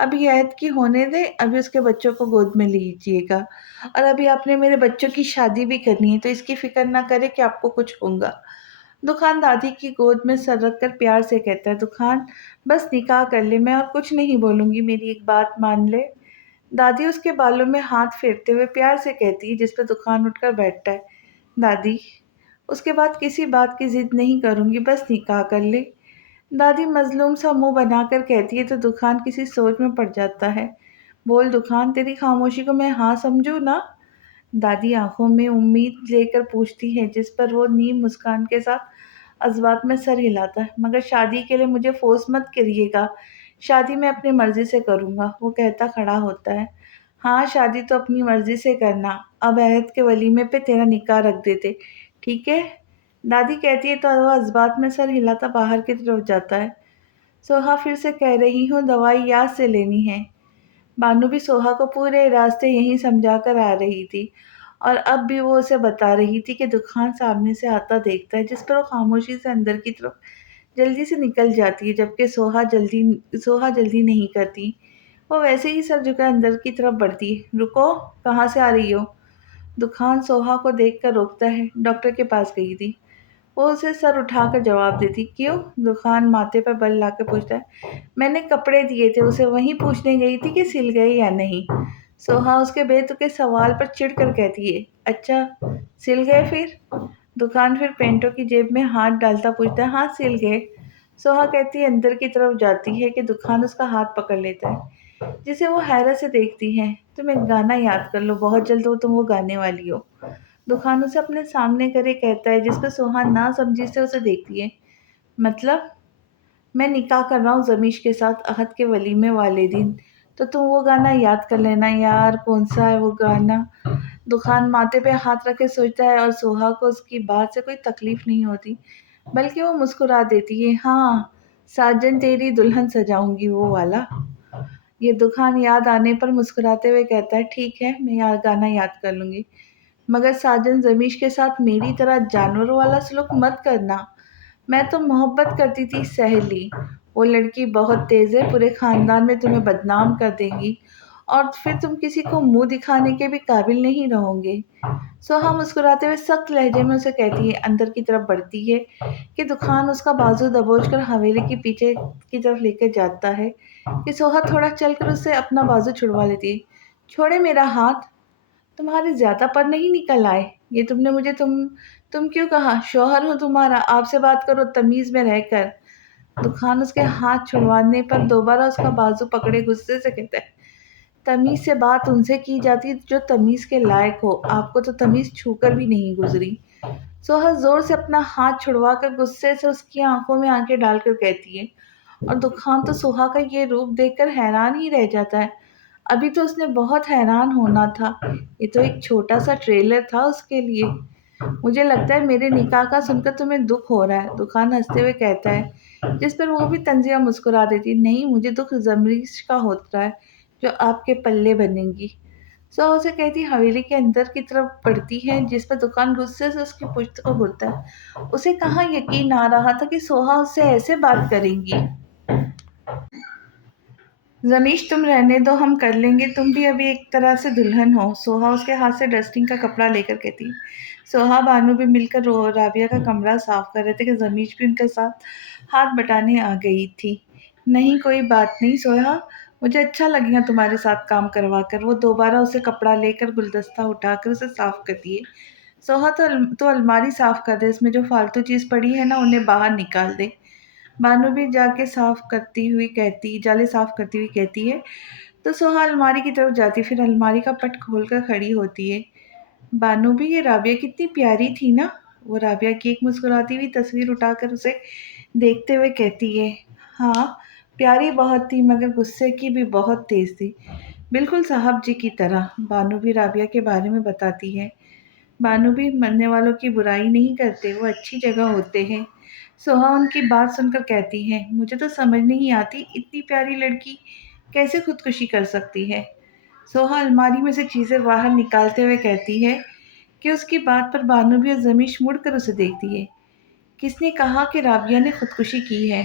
ابھی عہد کی ہونے دیں، ابھی اس کے بچوں کو گود میں لیجیے گا، اور ابھی آپ نے میرے بچوں کی شادی بھی کرنی ہے، تو اس کی فکر نہ کرے کہ آپ کو کچھ ہوگا۔ دخان دادی کی گود میں سر رکھ کر پیار سے کہتا ہے، دخان بس نکاح کر لے، میں اور کچھ نہیں بولوں گی، میری ایک بات مان لے۔ دادی اس کے بالوں میں ہاتھ پھیرتے ہوئے پیار سے کہتی ہے، جس پہ دخان اٹھ کر بیٹھتا ہے، دادی اس کے بعد کسی بات کی ضد نہیں کروں گی، بس نکاح کر لے۔ دادی مظلوم سا منہ بنا کر کہتی ہے تو دخان کسی سوچ میں پڑ جاتا ہے۔ بول دخان، تیری خاموشی کو میں ہاں سمجھوں نا؟ دادی آنکھوں میں امید لے کر پوچھتی ہے، جس پر وہ نیم مسکان کے ساتھ اذوات میں سر ہلاتا ہے، مگر شادی کے لیے مجھے فورس مت کریے گا، شادی میں اپنی مرضی سے کروں گا، وہ کہتا کھڑا ہوتا ہے۔ ہاں شادی تو اپنی مرضی سے کرنا، اب عہد کے ولیمے پہ تیرا نکاح رکھ دیتے، ٹھیک ہے؟ دادی کہتی ہے تو وہ اذبات میں سر ہلاتا باہر کی طرف جاتا ہے۔ سوہا پھر سے کہہ رہی ہوں، دوائی یاد سے لینی ہے۔ بانو بھی سوہا کو پورے راستے یہی سمجھا کر آ رہی تھی، اور اب بھی وہ اسے بتا رہی تھی کہ دخان سامنے سے آتا دیکھتا ہے، جس پر وہ خاموشی سے اندر کی طرف جلدی سے نکل جاتی ہے، جبکہ سوہا جلدی نہیں کرتی، وہ ویسے ہی سر جھکا اندر کی طرف بڑھتی ہے۔ رکو، کہاں سے آ رہی ہو؟ دخان سوہا کو دیکھ کر روکتا ہے، ڈاکٹر کے پاس گئی تھی، وہ اسے سر اٹھا کر جواب دیتی۔ کیوں؟ دخان ماتھے پر بل لا کے پوچھتا ہے۔ میں نے کپڑے دیے تھے اسے، وہیں پوچھنے گئی تھی کہ سل گئے یا نہیں۔ سوہا اس کے بے تکے سوال پر چڑ کر کہتی ہے، اچھا سل گئے پھر؟ دکان پھر پینٹوں کی جیب میں ہاتھ ڈالتا پوچھتا ہے، ہاں سل گئے۔ سوہا کہتی ہے، اندر کی طرف جاتی ہے کہ دکان اس کا ہاتھ پکڑ لیتا ہے، جسے وہ حیرت سے دیکھتی ہے۔ تم ایک گانا یاد کر لو، بہت جلد تم وہ گانے والی ہو۔ دخان اسے اپنے سامنے کرے کہتا ہے، جس پہ سوہا نہ سمجھی سے اسے دیکھتی ہے۔ مطلب؟ میں نکاح کر رہا ہوں زمیش کے ساتھ عہد کے ولیمے والے دن، تو تم وہ گانا یاد کر لینا یار۔ کون سا ہے وہ گانا؟ دخان ماتھے پہ ہاتھ رکھے سوچتا ہے، اور سوہا کو اس کی بات سے کوئی تکلیف نہیں ہوتی، بلکہ وہ مسکرا دیتی ہے۔ ہاں، ساجن تیری دلہن سجاؤں گی، وہ والا۔ یہ دخان یاد آنے پر مسکراتے ہوئے کہتا ہے، ٹھیک ہے میں گانا یاد کر لوں گی، مگر ساجن زمیش کے ساتھ میری طرح جانوروں والا سلوک مت کرنا۔ میں تو محبت کرتی تھی سہیلی، وہ لڑکی بہت تیز ہے، پورے خاندان میں تمہیں بدنام کر دے گی، اور پھر تم کسی کو منہ دکھانے کے بھی قابل نہیں رہو گے۔ سوہا مسکراتے ہوئے سخت لہجے میں اسے کہتی ہے، اندر کی طرف بڑھتی ہے کہ دخان اس کا بازو دبوچ کر حویلی کے پیچھے کی طرف لے کے جاتا ہے کہ سوہا تھوڑا چل کر اس سے اپنا بازو چھڑوا لیتی ہے۔ چھوڑے میرا ہاتھ، تمہارے زیادہ پر نہیں نکل آئے؟ یہ تم نے مجھے تم کیوں کہا؟ شوہر ہوں تمہارا، آپ سے بات کرو تمیز میں رہ کر۔ دخان اس کے ہاتھ چھڑوانے پر دوبارہ اس کا بازو پکڑے غصے سے کہتا ہے، تمیز سے بات ان سے کی جاتی جو تمیز کے لائق ہو، آپ کو تو تمیز چھو کر بھی نہیں گزری۔ سوہا زور سے اپنا ہاتھ چھڑوا کر غصے سے اس کی آنکھوں میں آنکھیں ڈال کر کہتی ہے، اور دخان تو سوہا کا یہ روپ دیکھ کر حیران ہی رہ جاتا ہے۔ ابھی تو اس نے بہت حیران ہونا تھا، یہ تو ایک چھوٹا سا ٹریلر تھا اس کے لیے۔ مجھے لگتا ہے میرے نکاح کا سن کر تمہیں دکھ ہو رہا ہے، دخان ہنستے ہوئے کہتا ہے، جس پر وہ بھی طنزیہ مسکرا دیتی۔ نہیں، مجھے دکھ زمریش کا ہوتا ہے جو آپ کے پلے بنے گی۔ سو اسے کہتی حویلی کے اندر کی طرف بڑھتی ہے، جس پر دکان غصے سے اس کی پشت کو گھرتا ہے۔ اسے کہاں یقین آ رہا تھا کہ سوہا اس سے ایسے بات کریں گی۔ زمیش تم رہنے دو، ہم کر لیں گے، تم بھی ابھی ایک طرح سے دلہن ہو۔ سوہا اس کے ہاتھ سے ڈسٹنگ کا کپڑا لے کر کہتی۔ سوہا بانو بھی مل کر رابعہ کا کمرہ صاف کر رہے تھے کہ زمیش بھی ان کے ساتھ ہاتھ بٹانے آ گئی تھی۔ نہیں کوئی بات نہیں سوہا، مجھے اچھا لگے گا تمہارے ساتھ کام کروا کر۔ وہ دوبارہ اسے کپڑا لے کر گلدستہ اٹھا کر اسے صاف کرتی ہے۔ سوہا تو الماری صاف کر دے، اس میں جو فالتو چیز پڑی ہے نا انہیں باہر نکال دے۔ بانو بھی جالے صاف کرتی ہوئی کہتی ہے تو سوہا الماری کی طرف جاتی، پھر الماری کا پٹ کھول کر کھڑی ہوتی ہے۔ بانو بھی، یہ رابعہ کتنی پیاری تھی نا؟ وہ رابعہ کی ایک مسکراتی ہوئی تصویر اٹھا کر اسے دیکھتے ہوئے کہتی ہے، ہاں پیاری بہت تھی، مگر غصے کی بھی بہت تیز تھی، بالکل صاحب جی کی طرح۔ بانو بھی رابعہ کے بارے میں بتاتی ہے۔ بانو بھی مرنے والوں کی برائی نہیں کرتے، وہ اچھی جگہ ہوتے ہیں۔ سوہا ان کی بات سن کر کہتی ہے، مجھے تو سمجھ نہیں آتی اتنی پیاری لڑکی کیسے خودکشی کر سکتی ہے۔ سوہا الماری میں سے چیزیں باہر نکالتے ہوئے کہتی ہے کہ اس کی بات پر بانو بھی اور زمیش مڑ کر اسے دیکھتی ہے۔ کس نے کہا کہ رابعہ نے خودکشی کی ہے؟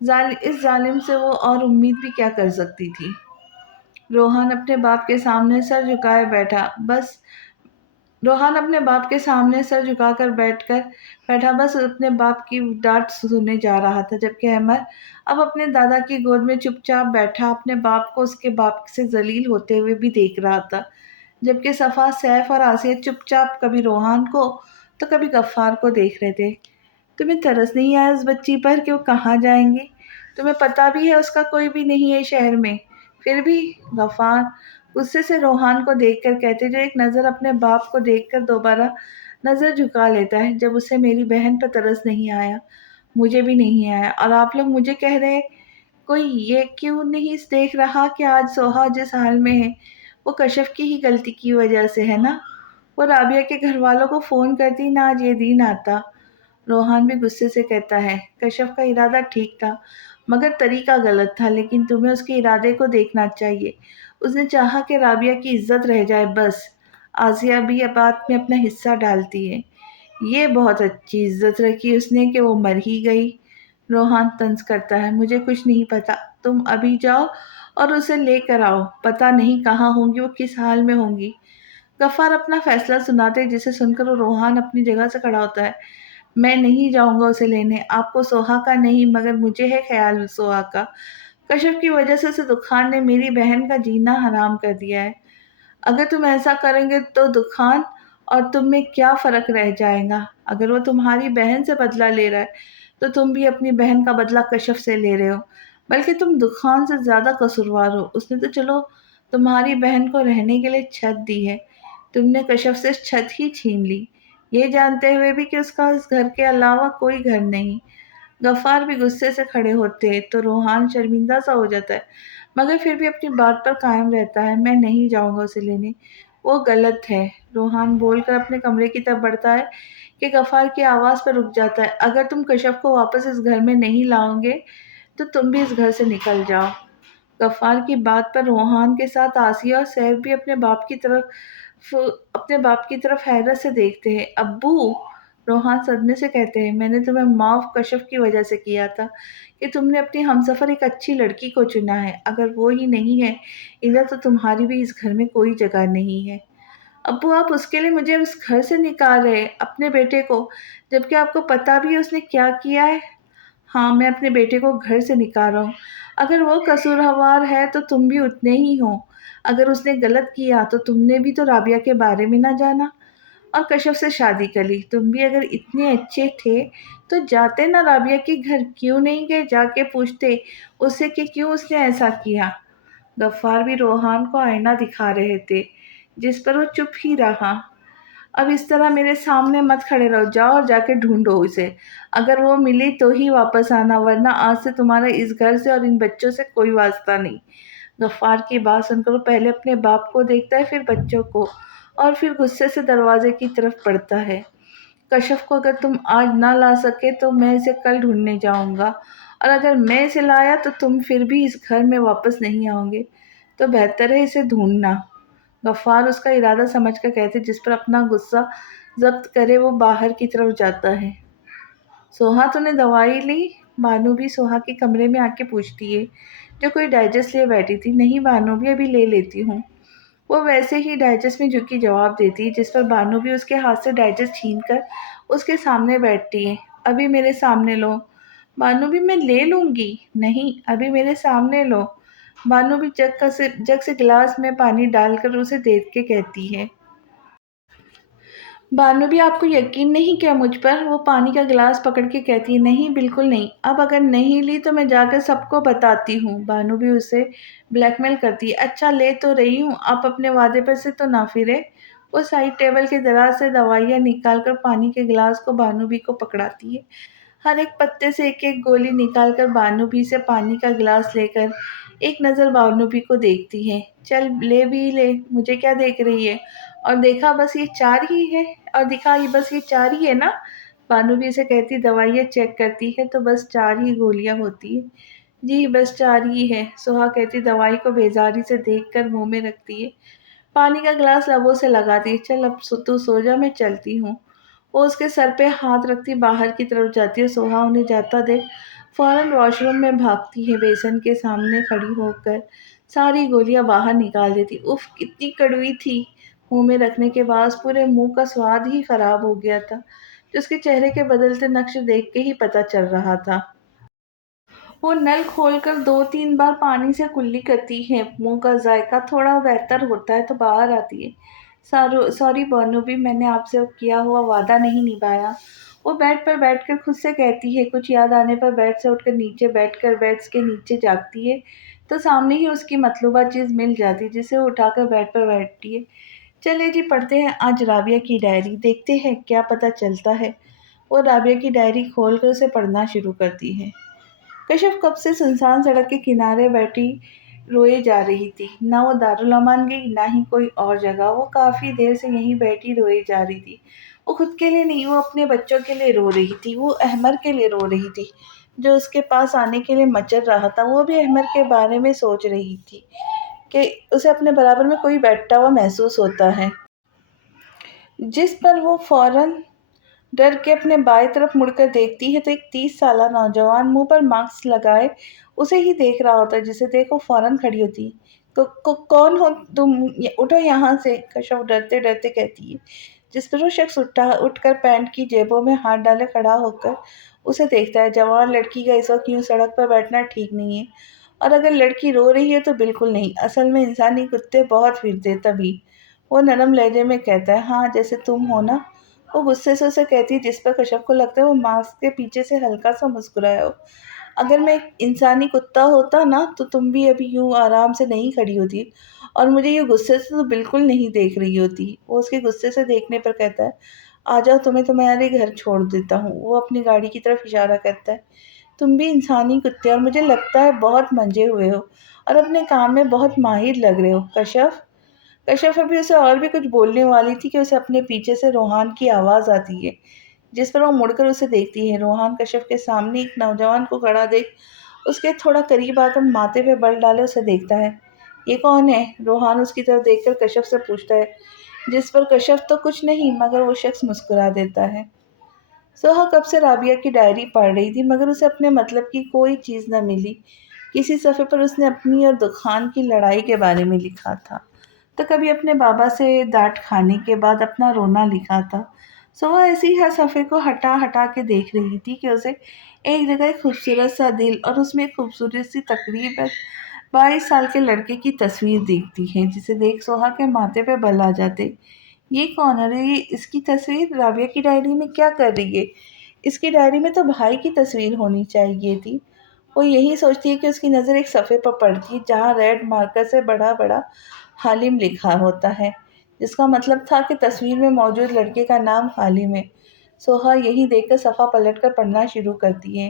اس ظالم سے وہ اور امید بھی کیا کر سکتی تھی؟ روحان اپنے باپ کے سامنے سر جھکائے بیٹھا بس روحان اپنے باپ کے سامنے سر جھکا کر بیٹھا بس اپنے باپ کی ڈانٹ سننے جا رہا تھا، جبکہ احمد اب اپنے دادا کی گود میں چپ چاپ بیٹھا اپنے باپ کو اس کے باپ سے ذلیل ہوتے ہوئے بھی دیکھ رہا تھا، جبکہ صفا، سیف اور آسیہ چپ چاپ کبھی روحان کو تو کبھی غفار کو دیکھ رہے تھے۔ تمہیں ترس نہیں آیا اس بچی پر کہ وہ کہاں جائیں گے؟ تمہیں پتہ بھی ہے اس کا کوئی بھی نہیں ہے شہر میں۔ پھر بھی غفار غصے سے روحان کو دیکھ کر کہتے، جو ایک نظر اپنے باپ کو دیکھ کر دوبارہ نظر جھکا لیتا ہے، جب اسے میری بہن پر ترس نہیں آیا، مجھے بھی نہیں آیا، اور آپ لوگ مجھے کہہ رہے کوئی یہ کیوں نہیں دیکھ رہا کہ آج سوہا جس حال میں ہے وہ کشف کی ہی غلطی کی وجہ سے ہے نا؟ وہ رابعہ کے گھر والوں کو فون کرتی نہ آج یہ دن آتا۔ روحان بھی غصے سے کہتا ہے، کشف کا ارادہ ٹھیک تھا مگر طریقہ غلط تھا، لیکن تمہیں اس کے ارادے کو دیکھنا چاہیے۔ اس نے چاہا کہ رابعہ کی عزت رہ جائے بس۔ آسیہ بھی یہ بات میں اپنا حصہ ڈالتی ہے۔ یہ بہت اچھی عزت رکھی اس نے کہ وہ مر ہی گئی۔ روحان طنز کرتا ہے، مجھے کچھ نہیں پتا، تم ابھی جاؤ اور اسے لے کر آؤ، پتا نہیں کہاں ہوں گی، وہ کس حال میں ہوں گی۔ غفار اپنا فیصلہ سناتے، جسے سن کر روحان اپنی جگہ سے کھڑا ہوتا ہے۔ میں نہیں جاؤں گا اسے لینے، آپ کو سوہا کا نہیں مگر مجھے ہے خیال سوہا کا۔ کشف کی وجہ سے دکان نے میری بہن کا جینا حرام کر دیا ہے۔ اگر تم ایسا کریں گے تو دکان اور تم میں کیا فرق رہ جائے گا؟ اگر وہ تمہاری بہن سے بدلہ لے رہا ہے تو تم بھی اپنی بہن کا بدلہ کشف سے لے رہے ہو، بلکہ تم دکان سے زیادہ قصوروار ہو۔ اس نے تو چلو تمہاری بہن کو رہنے کے لیے چھت دی ہے، تم نے کشف سے چھت ہی چھین لی، یہ جانتے ہوئے بھی کہ اس کا اس گھر کے علاوہ کوئی گھر نہیں۔ غفار بھی غصے سے کھڑے ہوتے تو روحان شرمندہ سا ہو جاتا ہے، مگر پھر بھی اپنی بات پر قائم رہتا ہے، میں نہیں جاؤں گا اسے لینے، وہ غلط ہے۔ روحان بول کر اپنے کمرے کی طرف بڑھتا ہے کہ غفار کی آواز پر رک جاتا ہے، اگر تم کشف کو واپس اس گھر میں نہیں لاؤ گے تو تم بھی اس گھر سے نکل جاؤ۔ غفار کی بات پر روحان کے ساتھ آسیہ اور سیف بھی اپنے باپ کی طرف حیرت سے دیکھتے ہیں۔ ابو! روحان صدمے سے کہتے ہیں، میں نے تمہیں معاف کشف کی وجہ سے کیا تھا کہ تم نے اپنی ہمسفر ایک اچھی لڑکی کو چنا ہے، اگر وہ ہی نہیں ہے ادھر تو تمہاری بھی اس گھر میں کوئی جگہ نہیں ہے۔ ابو، آپ اس کے لیے مجھے اس گھر سے نکال رہے ہیں، اپنے بیٹے کو، جبکہ آپ کو پتا بھی ہے اس نے کیا کیا ہے؟ ہاں، میں اپنے بیٹے کو گھر سے نکال رہا ہوں۔ اگر وہ قصوروار ہے تو تم بھی اتنے ہی ہو۔ اگر اس نے غلط کیا تو تم نے بھی تو رابعہ کے بارے میں نہ جانا اور کشف سے شادی کر لی۔ تم بھی اگر اتنے اچھے تھے تو جاتے نہ رابعہ کے گھر، کیوں نہیں گئے؟ جا کے پوچھتے اس سے کہ کیوں اس نے ایسا کیا۔ غفار بھی روحان کو آئینہ دکھا رہے تھے، جس پر وہ چپ ہی رہا۔ اب اس طرح میرے سامنے مت کھڑے رہو، جاؤ اور جا کے ڈھونڈو اسے، اگر وہ ملی تو ہی واپس آنا، ورنہ آج سے تمہارا اس گھر سے اور ان بچوں سے کوئی واسطہ نہیں۔ غفار کی بات سن کر وہ پہلے اپنے باپ کو دیکھتا ہے، پھر بچوں کو، اور پھر غصے سے دروازے کی طرف بڑھتا ہے۔ کشف کو اگر تم آج نہ لا سکے تو میں اسے کل ڈھونڈنے جاؤں گا، اور اگر میں اسے لایا تو تم پھر بھی اس گھر میں واپس نہیں آؤ گے، تو بہتر ہے اسے ڈھونڈنا۔ غفار اس کا ارادہ سمجھ کر کہتے، جس پر اپنا غصہ ضبط کرے وہ باہر کی طرف جاتا ہے۔ سوہا، تو نے دوائی لی؟ بانو بھی سوہا کے کمرے میں آ کے پوچھتی ہے، جو کوئی ڈائجسٹ لیے بیٹھی تھی۔ نہیں بانو بھی، ابھی لے لیتی ہوں، وہ ویسے ہی ڈائجسٹ میں جھکی جواب دیتی ہے، جس پر بانو بھی اس کے ہاتھ سے ڈائجسٹ چھین کر اس کے سامنے بیٹھتی ہے۔ ابھی میرے سامنے لو۔ بانو بھی، میں لے لوں گی۔ نہیں، ابھی میرے سامنے لو۔ بانو بھی جگ سے گلاس میں پانی ڈال کر اسے دیکھ کے کہتی ہے۔ بانو بھی، آپ کو یقین نہیں کیا مجھ پر؟ وہ پانی کا گلاس پکڑ کے کہتی ہے، نہیں بالکل نہیں، اب اگر نہیں لی تو میں جا کر سب کو بتاتی ہوں۔ بانو بھی اسے بلیک میل کرتی ہے، اچھا لے تو رہی ہوں، آپ اپنے وعدے پر سے تو نہ پھرے۔ وہ سائڈ ٹیبل کے دراز سے دوائیاں نکال کر پانی کے گلاس کو بانو بھی کو پکڑاتی ہے، ہر ایک پتے سے ایک ایک گولی نکال کر بانو بھی سے پانی کا گلاس لے کر ایک نظر بانو بھی کو دیکھتی ہے۔ چل لے بھی لے، مجھے کیا دیکھ رہی ہے؟ اور دیکھا بس یہ چار ہی ہے، اور دکھا یہ بس یہ چار ہی ہے نا؟ بانو بھی اسے کہتی، دوائیاں چیک کرتی ہے تو بس 4 ہی گولیاں ہوتی ہے۔ جی بس 4 ہی ہے، سوہا کہتی دوائی کو بیزاری سے دیکھ کر منہ میں رکھتی ہے، پانی کا گلاس لبوں سے لگاتی ہے۔ چل اب تو سو جا، میں چلتی ہوں۔ وہ اس کے سر پہ ہاتھ رکھتی باہر کی طرف جاتی ہے، سوہا انہیں جاتا دیکھ فوراً واش روم میں بھاگتی ہے، بیسن کے سامنے کھڑی ہو کر ساری گولیاں باہر نکال دیتی۔ اف، کتنی کڑوی تھی! منہ میں رکھنے کے بعد پورے منہ کا سواد ہی خراب ہو گیا تھا، جو اس کے چہرے کے بدلتے نقش دیکھ کے ہی پتہ چل رہا تھا۔ وہ نل کھول کر 2-3 بار پانی سے کلی کرتی ہے۔ منہ کا ذائقہ تھوڑا بہتر ہوتا ہے تو باہر آتی ہے۔ سوری بانو بھی، میں نے آپ سے کیا ہوا وعدہ نہیں نبھایا۔ وہ بیڈ پر بیٹھ کر خود سے کہتی ہے۔ کچھ یاد آنے پر بیڈ سے اٹھ کر نیچے بیٹھ کر بیڈس کے نیچے جھانکتی ہے تو سامنے ہی اس کی مطلوبہ چیز مل جاتی، جسے وہ اٹھا کر بیڈ پر بیٹھتی ہے۔ چلے جی، پڑھتے ہیں آج رابعہ کی ڈائری، دیکھتے ہیں کیا پتہ چلتا ہے۔ وہ رابعہ کی ڈائری کھول کر اسے پڑھنا شروع کرتی ہے۔ کشف کب سے سنسان سڑک کے کنارے بیٹھی روئے جا رہی تھی۔ نہ وہ دارالامان گئی، نہ ہی کوئی اور جگہ۔ وہ کافی دیر سے یہیں بیٹھی روئے جا رہی تھی۔ وہ خود کے لیے نہیں، وہ اپنے بچوں کے لیے رو رہی تھی۔ وہ احمر کے لیے رو رہی تھی، جو اس کے پاس آنے کے لیے مچل رہا تھا۔ وہ بھی احمر کے بارے میں سوچ رہی تھی کہ اسے اپنے برابر میں کوئی بیٹھا ہوا محسوس ہوتا ہے، جس پر وہ فوراً ڈر کے اپنے بائیں طرف مڑ کر دیکھتی ہے تو ایک 30 سالہ نوجوان منہ پر ماسک لگائے اسے ہی دیکھ رہا ہوتا ہے، جسے دیکھ وہ فوراً کھڑی ہوتی ہے۔ کون ہو تم؟ اٹھو یہاں سے، کشف ڈرتے ڈرتے کہتی ہے، جس پر وہ شخص اٹھ کر پینٹ کی جیبوں میں ہاتھ ڈالے کھڑا ہو کر اسے دیکھتا ہے۔ جوان لڑکی کا اس وقت یوں سڑک پر بیٹھنا ٹھیک نہیں ہے، اور اگر لڑکی رو رہی ہے تو بالکل نہیں۔ اصل میں انسانی کتے بہت پھرتے، تبھی۔ وہ نرم لہجے میں کہتا ہے، ہاں جیسے تم ہو نا۔ وہ غصے سے اسے کہتی ہے، جس پر کشف کو لگتا ہے وہ ماسک کے پیچھے سے ہلکا سا مسکرایا ہو۔ اگر میں ایک انسانی کتا ہوتا نا تو تم بھی ابھی یوں آرام سے نہیں کھڑی ہوتی، اور مجھے یہ غصے سے تو بالکل نہیں دیکھ رہی ہوتی۔ وہ اس کے غصے سے دیکھنے پر کہتا ہے، آ جاؤ، تمہیں تمہارے گھر چھوڑ دیتا ہوں۔ وہ اپنی گاڑی کی طرف اشارہ کرتا ہے۔ تم بھی انسانی کتے، اور مجھے لگتا ہے بہت منجے ہوئے ہو، اور اپنے کام میں بہت ماہر لگ رہے ہو، کشف۔ کشف ابھی اسے اور بھی کچھ بولنے والی تھی کہ اسے اپنے پیچھے سے روحان کی آواز آتی ہے، جس پر وہ مڑ کر اسے دیکھتی ہے۔ روحان کشف کے سامنے ایک نوجوان کو کھڑا دیکھ اس کے تھوڑا قریب آ کر ماتھے پہ بل ڈالے اسے دیکھتا ہے۔ یہ کون ہے؟ روحان اس کی طرف دیکھ کر کشف سے پوچھتا ہے، جس پر کشف تو کچھ نہیں، مگر وہ شخص مسکرا دیتا ہے۔ سوہا کب سے رابعہ کی ڈائری پڑھ رہی تھی، مگر اسے اپنے مطلب کی کوئی چیز نہ ملی۔ کسی صفحے پر اس نے اپنی اور دخان کی لڑائی کے بارے میں لکھا تھا، تو کبھی اپنے بابا سے ڈانٹ کھانے کے بعد اپنا رونا لکھا تھا۔ سوہا ایسے ہی ہر صفحے کو ہٹا ہٹا کے دیکھ رہی تھی کہ اسے ایک جگہ ایک خوبصورت سا دل، اور اس میں ایک خوبصورت سی تقریباً 22 سال کے لڑکے کی تصویر دیکھتی ہے، جسے دیکھ سوہا کے ماتھے پہ بل آ جاتے۔ یہ کون ہے؟ یہ اس کی تصویر رابعہ کی ڈائری میں کیا کر رہی ہے؟ اس کی ڈائری میں تو بھائی کی تصویر ہونی چاہیے تھی۔ وہ یہی سوچتی ہے کہ اس کی نظر ایک صفحے پر پڑتی ہے جہاں ریڈ مارکر سے بڑا بڑا حالم لکھا ہوتا ہے، جس کا مطلب تھا کہ تصویر میں موجود لڑکے کا نام حالم ہے۔ سوہا یہی دیکھ کر صفحہ پلٹ کر پڑھنا شروع کرتی ہے۔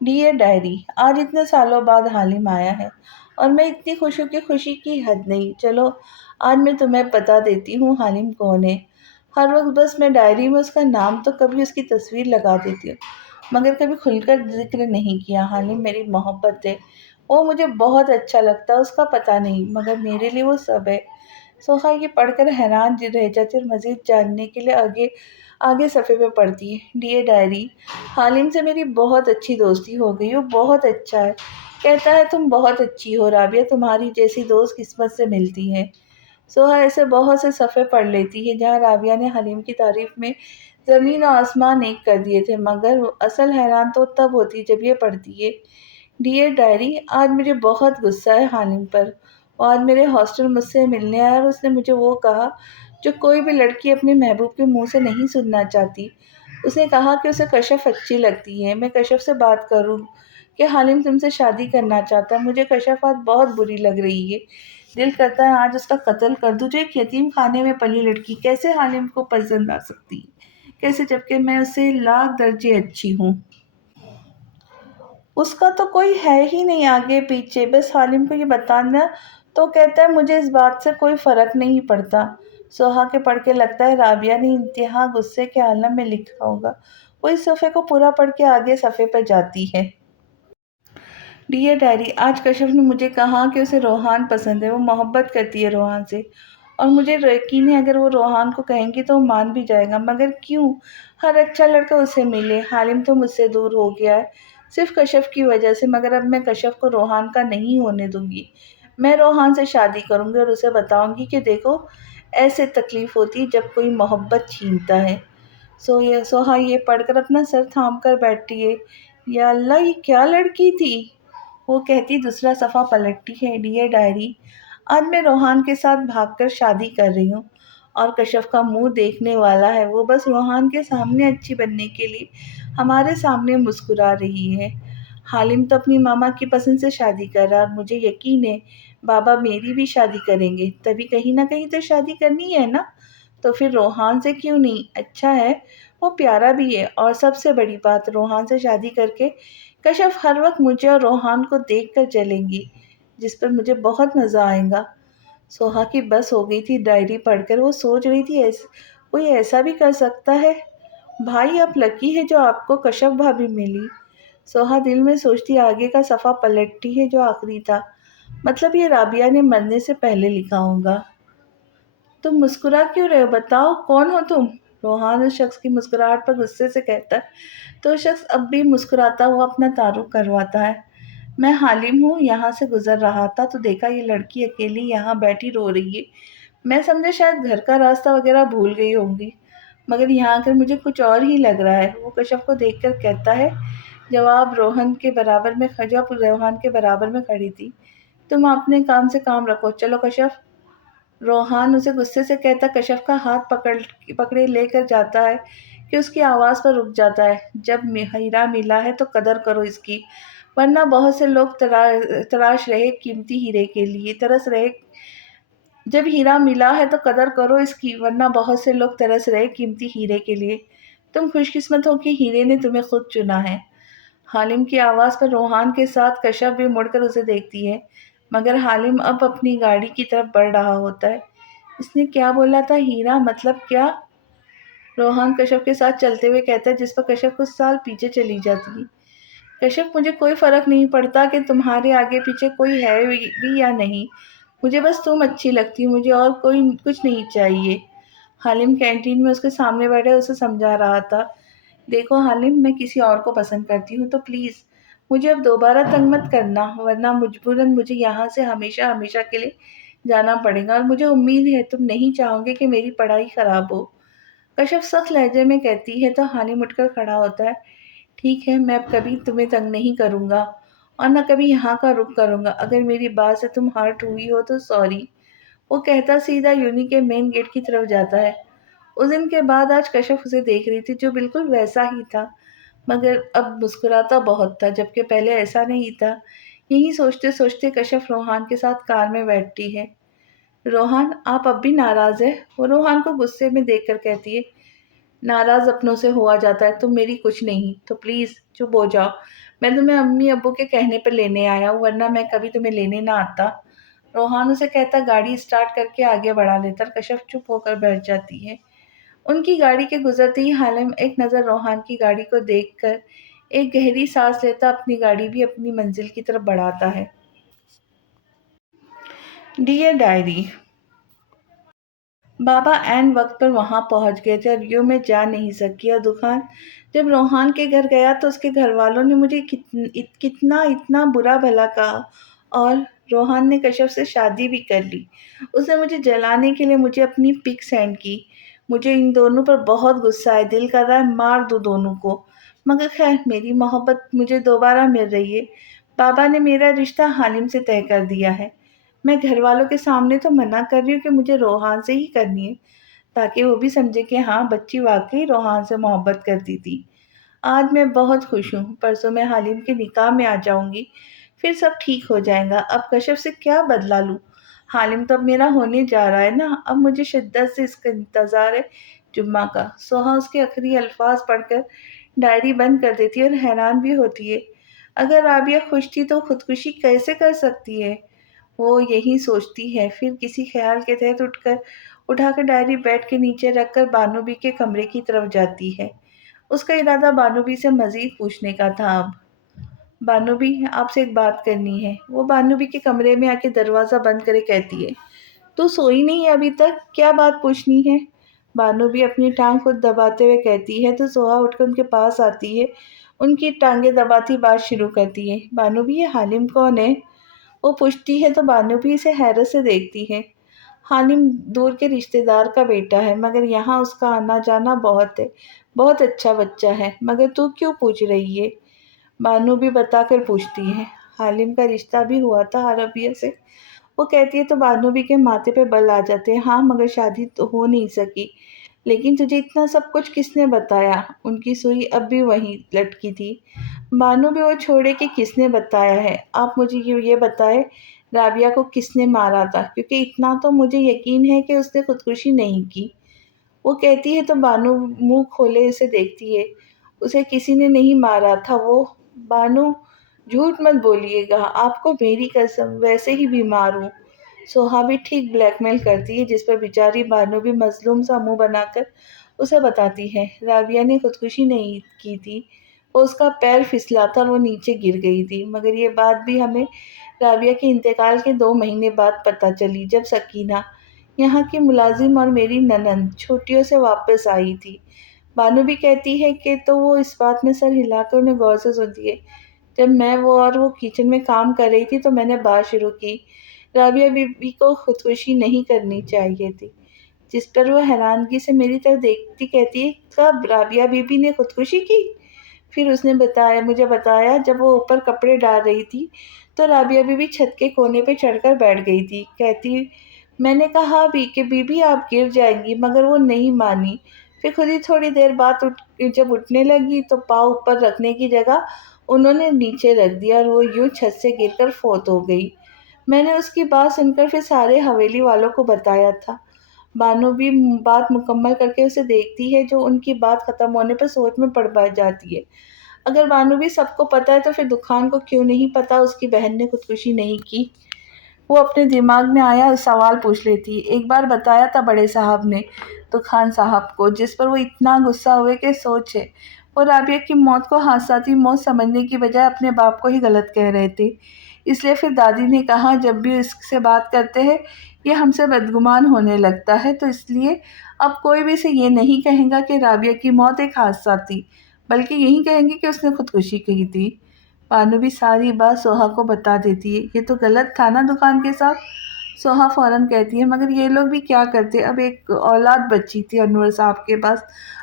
ڈیئر ڈائری، آج اتنے سالوں بعد حالم آیا ہے، اور میں اتنی خوش ہوں کہ خوشی کی حد نہیں۔ چلو آج میں تمہیں بتا دیتی ہوں حالم کون ہے۔ ہر وقت بس میں ڈائری میں اس کا نام تو کبھی اس کی تصویر لگا دیتی ہوں، مگر کبھی کھل کر ذکر نہیں کیا۔ حالم میری محبت ہے، وہ مجھے بہت اچھا لگتا ہے، اس کا پتہ نہیں، مگر میرے لیے وہ سب ہے۔ سوہا یہ پڑھ کر حیران رہ جاتی اور مزید جاننے کے لیے آگے صفحے پہ پڑھتی ہے۔ ڈیئر ڈائری، حالم سے میری بہت اچھی دوستی ہو گئی، وہ بہت اچھا ہے، کہتا ہے تم بہت اچھی ہو رابعہ، تمہاری جیسی دوست قسمت سے ملتی ہے۔ سوہا ایسے بہت سے صفحے پڑھ لیتی ہے جہاں رابعہ نے حلیم کی تعریف میں زمین و آسمان ایک کر دیے تھے، مگر اصل حیران تو تب ہوتی جب یہ پڑھتی ہے۔ ڈیئر ڈائری، آج مجھے بہت غصہ ہے حالم پر۔ وہ آج میرے ہاسٹل مجھ سے ملنے آیا، اور اس نے مجھے وہ کہا جو کوئی بھی لڑکی اپنے محبوب کے منہ سے نہیں سننا چاہتی۔ اس نے کہا کہ اسے کشف اچھی لگتی ہے۔ میں کشف سے بات کروں کہ حالم تم سے شادی کرنا چاہتا ہے۔ مجھے کشف آج بہت بری لگ رہی ہے، دل کرتا ہے آج اس کا قتل کر دوں۔ جو ایک یتیم خانے میں پلی لڑکی کیسے حالم کو پسند آ سکتی ہے؟ کیسے، جبکہ میں اس سے لاکھ درجے اچھی ہوں۔ اس کا تو کوئی ہے ہی نہیں آگے پیچھے، بس حالم کو یہ بتانا تو کہتا ہے مجھے اس بات سے کوئی فرق نہیں پڑتا۔ سوہا کے پڑھ کے لگتا ہے رابعہ نے انتہا غصے کے عالم میں لکھا ہوگا۔ وہ اس صفحے کو پورا پڑھ کے آگے صفحے پر جاتی ہے۔ ڈیئر ڈائری، آج کشف نے مجھے کہا کہ اسے روحان پسند ہے، وہ محبت کرتی ہے روحان سے، اور مجھے یقین ہے اگر وہ روحان کو کہیں گی تو وہ مان بھی جائے گا، مگر کیوں؟ ہر اچھا لڑکا اسے ملے، حالم تو مجھ سے دور ہو گیا ہے۔ صرف کشف کی وجہ سے، مگر اب میں کشف کو روحان کا نہیں ہونے دوں گی۔ میں روحان سے شادی کروں گی اور اسے بتاؤں گی کہ دیکھو ایسے تکلیف ہوتی ہے جب کوئی محبت چھینتا ہے۔ سوہا یہ پڑھ کر اپنا سر تھام کر بیٹھتی ہے۔ یا اللہ، یہ کیا لڑکی تھی! وہ کہتی دوسرا صفحہ پلٹتی ہے۔ ڈیئر ڈائری، آج میں روحان کے ساتھ بھاگ کر شادی کر رہی ہوں اور کشف کا منہ دیکھنے والا ہے۔ وہ بس روحان کے سامنے اچھی بننے کے لیے ہمارے سامنے مسکرا رہی ہے۔ حالم تو اپنی ماما کی پسند سے شادی کر رہا ہے اور مجھے یقین ہے بابا میری بھی شادی کریں گے، تبھی کہیں نہ کہیں تو شادی کرنی ہے نا، تو پھر روحان سے کیوں نہیں؟ اچھا ہے، وہ پیارا بھی ہے، اور سب سے بڑی بات، روحان سے شادی کر کے کشف ہر وقت مجھے اور روحان کو دیکھ کر چلیں گی، جس پر مجھے بہت مزہ آئے گا۔ سوہا کی بس ہو گئی تھی ڈائری پڑھ کر۔ وہ سوچ رہی تھی کوئی ایسا بھی کر سکتا ہے؟ بھائی آپ لکی ہے جو آپ کو کشف بھابھی ملی۔ سوہا دل میں سوچتی آگے کا صفحہ پلٹتی ہے جو آخری تھا۔ مطلب یہ رابعہ نے مرنے سے پہلے لکھا ہوگا۔ تم مسکرا کیوں رہے ہو؟ بتاؤ کون ہو تم؟ روحان اس شخص کی مسکراہٹ پر غصے سے کہتا ہے تو شخص اب بھی مسکراتا ہوا اپنا تعارف کرواتا ہے۔ میں حالم ہوں، یہاں سے گزر رہا تھا تو دیکھا یہ لڑکی اکیلی یہاں بیٹھی رو رہی ہے۔ میں سمجھا شاید گھر کا راستہ وغیرہ بھول گئی ہوں گی، مگر یہاں آ کر مجھے کچھ اور ہی لگ رہا ہے۔ وہ کشف کو دیکھ کر کہتا ہے جب روحان کے برابر میں کھڑی تھی، تم اپنے کام سے کام رکھو، چلو کشف۔ روحان اسے غصے سے کہتا کشف کا ہاتھ پکڑے لے کر جاتا ہے کہ اس کی آواز پر رک جاتا ہے۔ جب ہیرا ملا ہے تو قدر کرو اس کی، ورنہ بہت سے لوگ تراش رہے قیمتی ہیرے کے لیے ترس رہے جب ہیرا ملا ہے تو قدر کرو اس کی، ورنہ بہت سے لوگ ترس رہے قیمتی ہیرے کے لیے۔ تم خوش قسمت ہو کہ ہیرے نے تمہیں خود چنا ہے۔ حالم کی آواز پر روحان کے ساتھ کشف بھی مڑ کر اسے دیکھتی ہے، مگر حالم اب اپنی گاڑی کی طرف بڑھ رہا ہوتا ہے۔ اس نے کیا بولا تھا ہیرا؟ مطلب کیا؟ روحان کشف کے ساتھ چلتے ہوئے کہتا ہے، جس پر کشف کچھ سال پیچھے چلی جاتی۔ کشف، مجھے کوئی فرق نہیں پڑتا کہ تمہارے آگے پیچھے کوئی ہے بھی یا نہیں، مجھے بس تم اچھی لگتی، مجھے اور کوئی کچھ نہیں چاہیے۔ حالم کینٹین میں اس کے سامنے بیٹھے اسے سمجھا رہا تھا۔ دیکھو حالم، میں کسی اور کو پسند کرتی ہوں، تو پلیز مجھے اب دوبارہ تنگ مت کرنا، ورنہ مجبوراً مجھے یہاں سے ہمیشہ ہمیشہ کے لیے جانا پڑے گا، اور مجھے امید ہے تم نہیں چاہو گے کہ میری پڑھائی خراب ہو۔ کشف سخت لہجے میں کہتی ہے تو حالم اٹھ کر کھڑا ہوتا ہے۔ ٹھیک ہے، میں اب کبھی تمہیں تنگ نہیں کروں گا اور نہ کبھی یہاں کا رخ کروں گا۔ اگر میری بات سے تم ہرٹ ہوئی ہو تو سوری۔ وہ کہتا سیدھا یونی کے مین گیٹ کی طرف جاتا ہے۔ اس دن کے بعد آج کشف اسے دیکھ رہی تھی جو بالکل ویسا ہی تھا، مگر اب مسکراتا بہت تھا، جبکہ پہلے ایسا نہیں تھا۔ یہی سوچتے سوچتے کشف روحان کے ساتھ کار میں بیٹھتی ہے۔ روحان، آپ اب بھی ناراض ہے؟ وہ روحان کو غصے میں دیکھ کر کہتی ہے۔ ناراض اپنوں سے ہوا جاتا ہے، تم میری کچھ نہیں، تو پلیز چپ ہو جاؤ۔ میں تمہیں امی ابو کے کہنے پر لینے آیا ہوں، ورنہ میں کبھی تمہیں لینے نہ آتا۔ روحان اسے کہتا گاڑی اسٹارٹ کر کے آگے بڑھا لیتا، کشف چپ ہو کر بیٹھ جاتی ہے۔ ان کی گاڑی کے گزرتے ہی حالم ایک نظر روحان کی گاڑی کو دیکھ کر ایک گہری سانس لیتا اپنی گاڑی بھی اپنی منزل کی طرف بڑھاتا ہے۔ ڈیئر ڈائری، بابا عین وقت پر وہاں پہنچ گئے تھے اور یوں میں جا نہیں سکی، اور دکان جب روحان کے گھر گیا تو اس کے گھر والوں نے مجھے اتنا برا بھلا کہا، اور روحان نے کشف سے شادی بھی کر لی۔ اس نے مجھے جلانے کے لیے مجھے اپنی پک سینڈ کی۔ مجھے ان دونوں پر بہت غصہ ہے، دل کر رہا ہے مار دو دونوں کو، مگر خیر میری محبت مجھے دوبارہ مل رہی ہے۔ بابا نے میرا رشتہ حالم سے طے کر دیا ہے۔ میں گھر والوں کے سامنے تو منع کر رہی ہوں کہ مجھے روحان سے ہی کرنی ہے، تاکہ وہ بھی سمجھے کہ ہاں بچی واقعی روحان سے محبت کرتی تھی۔ آج میں بہت خوش ہوں، پرسوں میں حالم کے نکاح میں آ جاؤں گی، پھر سب ٹھیک ہو جائے گا۔ اب کشف سے کیا بدلہ لوں؟ حالم تو اب میرا ہونے جا رہا ہے نا، اب مجھے شدت سے اس کا انتظار ہے جمعہ کا۔ سوہا اس کے آخری الفاظ پڑھ کر ڈائری بند کر دیتی ہے اور حیران بھی ہوتی ہے۔ اگر رابعہ خوش تھی تو خودکشی کیسے کر سکتی ہے؟ وہ یہی سوچتی ہے، پھر کسی خیال کے تحت اٹھا کر ڈائری بیڈ کے نیچے رکھ کر بانو بی کے کمرے کی طرف جاتی ہے۔ اس کا ارادہ بانو بی سے مزید پوچھنے کا تھا اب۔ بانو بی، آپ سے ایک بات کرنی ہے۔ وہ بانو بی کے کمرے میں آ کے دروازہ بند کرے کہتی ہے۔ تو سوئی نہیں ہے ابھی تک؟ کیا بات پوچھنی ہے؟ بانو بی اپنی ٹانگ خود دباتے ہوئے کہتی ہے تو سوہا اٹھ کر ان کے پاس آتی ہے۔ ان کی ٹانگیں دباتی بات شروع کرتی ہے، بانو بھی یہ حالم کون ہے؟ وہ پوچھتی ہے تو بانو بھی اسے حیرت سے دیکھتی ہے۔ حالم دور کے رشتے دار کا بیٹا ہے، مگر یہاں اس کا آنا جانا بہت ہے، بہت اچھا بچہ ہے، مگر تو کیوں پوچھ رہی ہے؟ بانو بھی بتا کر پوچھتی ہے، حالم کا رشتہ بھی ہوا تھا عربیہ سے۔ وہ کہتی ہے تو بانو بھی کے ماتھے پہ بل آ جاتے ہیں، ہاں مگر شادی تو ہو نہیں سکی۔ لیکن تجھے اتنا سب کچھ کس نے بتایا؟ ان کی سوئی اب بھی وہیں لٹکی تھی۔ بانو بھی وہ چھوڑے کہ کس نے بتایا ہے، آپ مجھے یہ بتائے رابعہ کو کس نے مارا تھا، کیونکہ اتنا تو مجھے یقین ہے کہ اس نے خودکشی نہیں کی۔ وہ کہتی ہے تو بانو منہ کھولے اسے دیکھتی ہے، اسے کسی نے نہیں مارا تھا وہ۔ بانو جھوٹ مت بولیے گا، آپ کو میری قسم ویسے ہی بیمار ہوں۔ سوہا بھی ٹھیک بلیک میل کرتی ہے، جس پر بیچاری بانو بھی مظلوم سا منہ بنا کر اسے بتاتی ہے، رابعہ نے خودکشی نہیں کی تھی، وہ اس کا پیر پھسلا تھا اور وہ نیچے گر گئی تھی، مگر یہ بات بھی ہمیں رابعہ کے انتقال کے 2 مہینے بعد پتہ چلی، جب سکینہ یہاں کی ملازم اور میری ننند چھٹیوں سے واپس آئی تھی۔ بانو بھی کہتی ہے کہ تو وہ اس بات میں سر ہلا کر انہیں غور سے سنتی ہے۔ جب میں وہ کچن میں کام کر رہی تھی تو میں نے بات شروع کی، رابعہ بی بی کو خودکشی نہیں کرنی چاہیے تھی، جس پر وہ حیرانگی سے میری طرف دیکھتی کہتی ہے، کب رابعہ بی بی نے خودکشی کی؟ پھر اس نے مجھے بتایا جب وہ اوپر کپڑے ڈال رہی تھی تو رابعہ بی بی چھت کے کونے پہ چڑھ کر بیٹھ گئی تھی۔ کہتی میں نے کہا بھی کہ بی بی آپ گر جائیں گی، مگر وہ نہیں مانی۔ پھر خود ہی تھوڑی دیر بعد جب اٹھنے لگی تو پاؤں اوپر رکھنے کی جگہ انہوں نے نیچے رکھ دیا اور وہ یوں چھت سے گر کر فوت ہو گئی۔ میں نے اس کی بات سن کر پھر سارے حویلی والوں کو بتایا تھا۔ بانو بھی بات مکمل کر کے اسے دیکھتی ہے، جو ان کی بات ختم ہونے پر سوچ میں پڑ جاتی ہے۔ اگر بانو بھی سب کو پتا ہے تو پھر دکان کو کیوں نہیں پتا اس کی بہن نے خودکشی نہیں کی؟ وہ اپنے دماغ میں آیا سوال پوچھ لیتی، ایک بار بتایا تھا بڑے صاحب نے دکان صاحب کو، جس پر وہ اتنا غصہ ہوئے کہ سوچے، وہ رابعہ کی موت کو حادثاتی موت سمجھنے کی بجائے اپنے باپ کو ہی غلط کہہ رہے تھے۔ اس لیے پھر دادی نے کہا جب بھی اس سے بات کرتے ہیں یہ ہم سے بدگمان ہونے لگتا ہے، تو اس لیے اب کوئی بھی اسے یہ نہیں کہے گا کہ رابعہ کی موت ایک حادثہ تھی، بلکہ یہی کہیں گے کہ اس نے خودکشی کی تھی۔ بانو بھی ساری بات سوہا کو بتا دیتی ہے، یہ تو غلط تھا نا دکان کے ساتھ؟ سوہا فوراً کہتی ہے، مگر یہ لوگ بھی کیا کرتے، اب ایک اولاد بچی تھی انور صاحب کے پاس،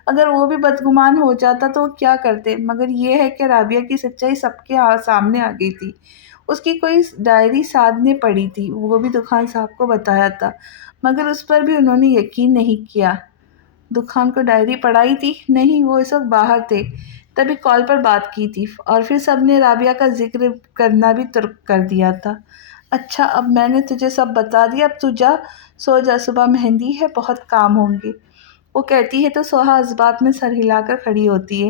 اگر وہ بھی بدگمان ہو جاتا تو وہ کیا کرتے؟ مگر یہ ہے کہ رابعہ کی سچائی سب کے سامنے آ گئی تھی، اس کی کوئی ڈائری سعد نے پڑھی تھی، وہ بھی دکان صاحب کو بتایا تھا، مگر اس پر بھی انہوں نے یقین نہیں کیا۔ دکان کو ڈائری پڑھائی تھی؟ نہیں، وہ اس وقت باہر تھے، تبھی کال پر بات کی تھی، اور پھر سب نے رابعہ کا ذکر کرنا بھی ترک کر دیا تھا۔ اچھا، اب میں نے تجھے سب بتا دیا، اب تو جا سو جا، صبح مہندی ہے، بہت کام ہوں گے۔ وہ کہتی ہے تو سوہا اس بات میں سر ہلا کر کھڑی ہوتی ہے،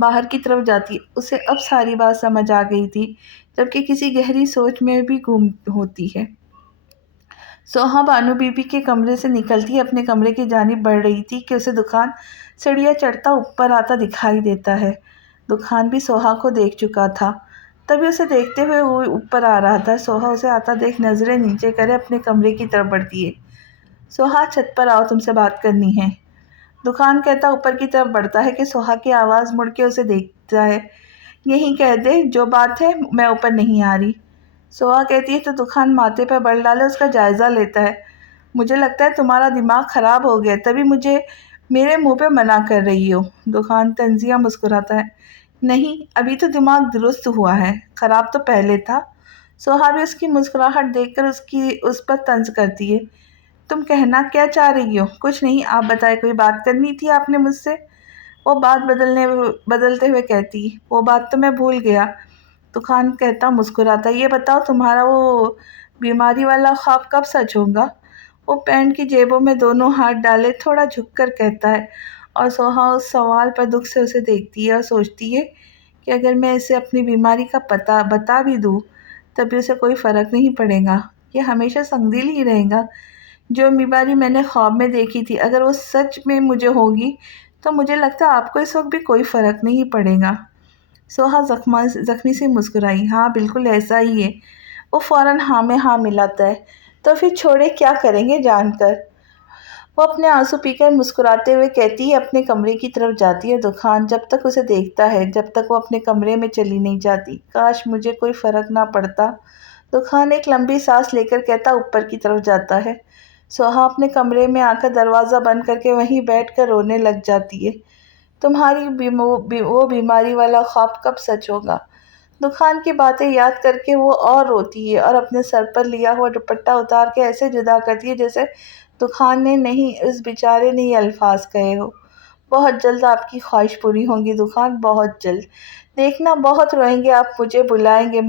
باہر کی طرف جاتی ہے۔ اسے اب ساری بات سمجھ آ گئی تھی، جبکہ کسی گہری سوچ میں بھی گم ہوتی ہے۔ سوہا بانو بی بی کے کمرے سے نکلتی اپنے کمرے کی جانب بڑھ رہی تھی کہ اسے دکان سیڑھیاں چڑھتا اوپر آتا دکھائی دیتا ہے۔ دکان بھی سوہا کو دیکھ چکا تھا، تبھی اسے دیکھتے ہوئے وہ اوپر آ رہا تھا۔ سوہا اسے آتا دیکھ نظریں نیچے کرے اپنے کمرے کی طرف بڑھتی ہے۔ سوہا چھت پر آؤ، تم سے بات کرنی ہے۔ دکان کہتا اوپر کی طرف بڑھتا ہے کہ سوہا کی آواز مڑ کے اسے دیکھتا ہے، یہیں کہہ دے جو بات ہے، میں اوپر نہیں آ رہی۔ سوہا کہتی ہے تو دکان ماتھے پر بل ڈالے اس کا جائزہ لیتا ہے، مجھے لگتا ہے تمہارا دماغ خراب ہو گیا، تبھی مجھے میرے منہ پہ منع کر رہی ہو۔ دکان طنزیہ مسکراتا ہے، نہیں، ابھی تو دماغ درست ہوا ہے، خراب تو پہلے تھا۔ سوہا بھی اس کی مسکراہٹ دیکھ کر اس پر طنز کرتی ہے، تم کہنا کیا چاہ رہی ہو؟ کچھ نہیں، آپ بتائیں، کوئی بات کرنی تھی آپ نے مجھ سے؟ وہ بات بدلتے ہوئے کہتی، وہ بات تو میں بھول گیا۔ دکان کہتا مسکراتا، یہ بتاؤ تمہارا وہ بیماری والا خواب کب سچ ہوگا؟ وہ پینٹ کی جیبوں میں دونوں ہاتھ ڈالے تھوڑا جھک کر کہتا ہے، اور سوہا اس سوال پر دکھ سے اسے دیکھتی ہے اور سوچتی ہے کہ اگر میں اسے اپنی بیماری کا پتہ بتا بھی دوں تب بھی اسے کوئی فرق نہیں پڑے گا، یہ ہمیشہ سنگ دل ہی رہے گا۔ جو بیماری میں نے خواب میں دیکھی تھی اگر وہ سچ میں مجھے ہوگی تو مجھے لگتا ہے آپ کو اس وقت بھی کوئی فرق نہیں پڑے گا۔ سوہا زخمی سے مسکرائی، ہاں بالکل ایسا ہی ہے۔ وہ فوراً ہاں میں ہاں ملاتا ہے، تو پھر چھوڑے کیا کریں گے جان کر؟ وہ اپنے آنسو پی کر مسکراتے ہوئے کہتی ہے اپنے کمرے کی طرف جاتی ہے۔ دکان جب تک اسے دیکھتا ہے جب تک وہ اپنے کمرے میں چلی نہیں جاتی۔ کاش مجھے کوئی فرق نہ پڑتا۔ دکان ایک لمبی سانس لے کر کہتا اوپر کی طرف جاتا ہے۔ سوہا اپنے کمرے میں آ کر دروازہ بند کر کے وہیں بیٹھ کر رونے لگ جاتی ہے۔ تمہاری وہ بیماری والا خواب کب سچ ہوگا؟ دکان کی باتیں یاد کر کے وہ اور روتی ہے اور اپنے سر پر لیا ہوا دوپٹہ اتار کے ایسے جدا کرتی ہے جیسے دکان نے نہیں اس بیچارے نے یہ الفاظ کہے ہو۔ بہت جلد آپ کی خواہش پوری ہوگی دکان، بہت جلد۔ دیکھنا بہت روئیں گے آپ، مجھے بلائیں گے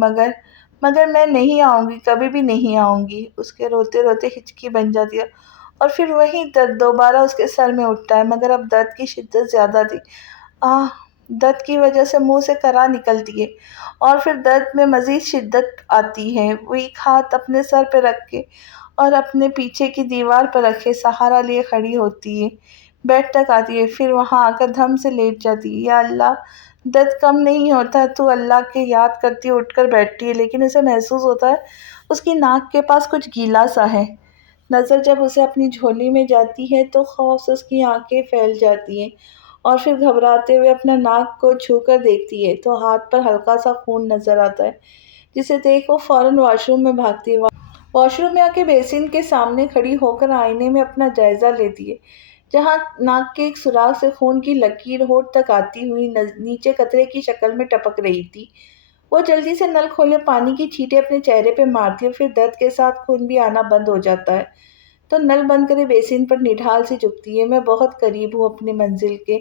مگر میں نہیں آؤں گی، کبھی بھی نہیں آؤں گی۔ اس کے روتے روتے ہچکی بن جاتی ہے اور پھر وہی درد دوبارہ اس کے سر میں اٹھتا ہے، مگر اب درد کی شدت زیادہ تھی۔ آہ! درد کی وجہ سے منہ سے کرا نکلتی ہے اور پھر درد میں مزید شدت آتی ہے۔ وہ ایک ہاتھ اپنے سر پہ رکھ کے اور اپنے پیچھے کی دیوار پر رکھے سہارا لیے کھڑی ہوتی ہے۔ بیڈ تک آتی ہے، پھر وہاں آ کر دھم سے لیٹ جاتی ہے۔ یا اللہ! درد کم نہیں ہوتا۔ تو اللہ کے یاد کرتی اٹھ کر بیٹھتی ہے، لیکن اسے محسوس ہوتا ہے اس کی ناک کے پاس کچھ گیلا سا ہے۔ نظر جب اسے اپنی جھولی میں جاتی ہے تو خوف سے اس کی آنکھیں پھیل جاتی ہیں اور پھر گھبراتے ہوئے اپنا ناک کو چھو کر دیکھتی ہے تو ہاتھ پر ہلکا سا خون نظر آتا ہے، جسے دیکھ وہ فوراً واش روم میں بھاگتی ہے۔ واش روم میں آ کے بیسن کے سامنے کھڑی ہو کر آئینے میں اپنا جائزہ لیتی ہے، جہاں ناک کے ایک سوراخ سے خون کی لکیر ہونٹ تک آتی ہوئی نیچے قطرے کی شکل میں ٹپک رہی تھی۔ وہ جلدی سے نل کھولے پانی کی چھینٹیں اپنے چہرے پہ مارتی ہے، پھر درد کے ساتھ خون بھی آنا بند ہو جاتا ہے تو نل بند کرے بیسن پر نڈھال سی جھکتی ہے۔ میں بہت قریب ہوں اپنی منزل کے،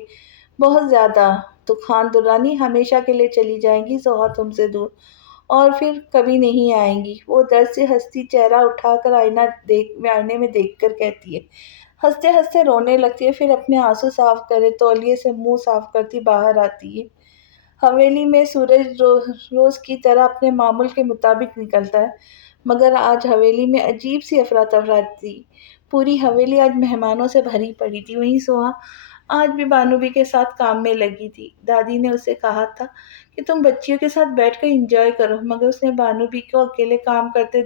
بہت زیادہ۔ دکان درانی ہمیشہ کے لیے چلی جائیں گی سوہا تم سے دور، اور پھر کبھی نہیں آئیں گی، وہ درد سے ہنستی چہرہ اٹھا کر آئینے میں دیکھ کر کہتی ہے۔ ہنستے ہنستے رونے لگتی ہے، پھر اپنے آنسو صاف کرے تولیے سے منہ صاف کرتی باہر آتی ہے۔ حویلی میں سورج روز کی طرح اپنے معمول کے مطابق نکلتا ہے، مگر آج حویلی میں عجیب سی افراتفری تھی۔ پوری حویلی آج مہمانوں سے بھری پڑی تھی۔ وہیں سوہا آج بھی بانو بھی کے ساتھ کام میں لگی تھی۔ دادی نے اسے کہا تھا کہ تم بچیوں کے ساتھ بیٹھ کر انجوائے کرو، مگر اس نے بانو بھی کو اکیلے کام کرتے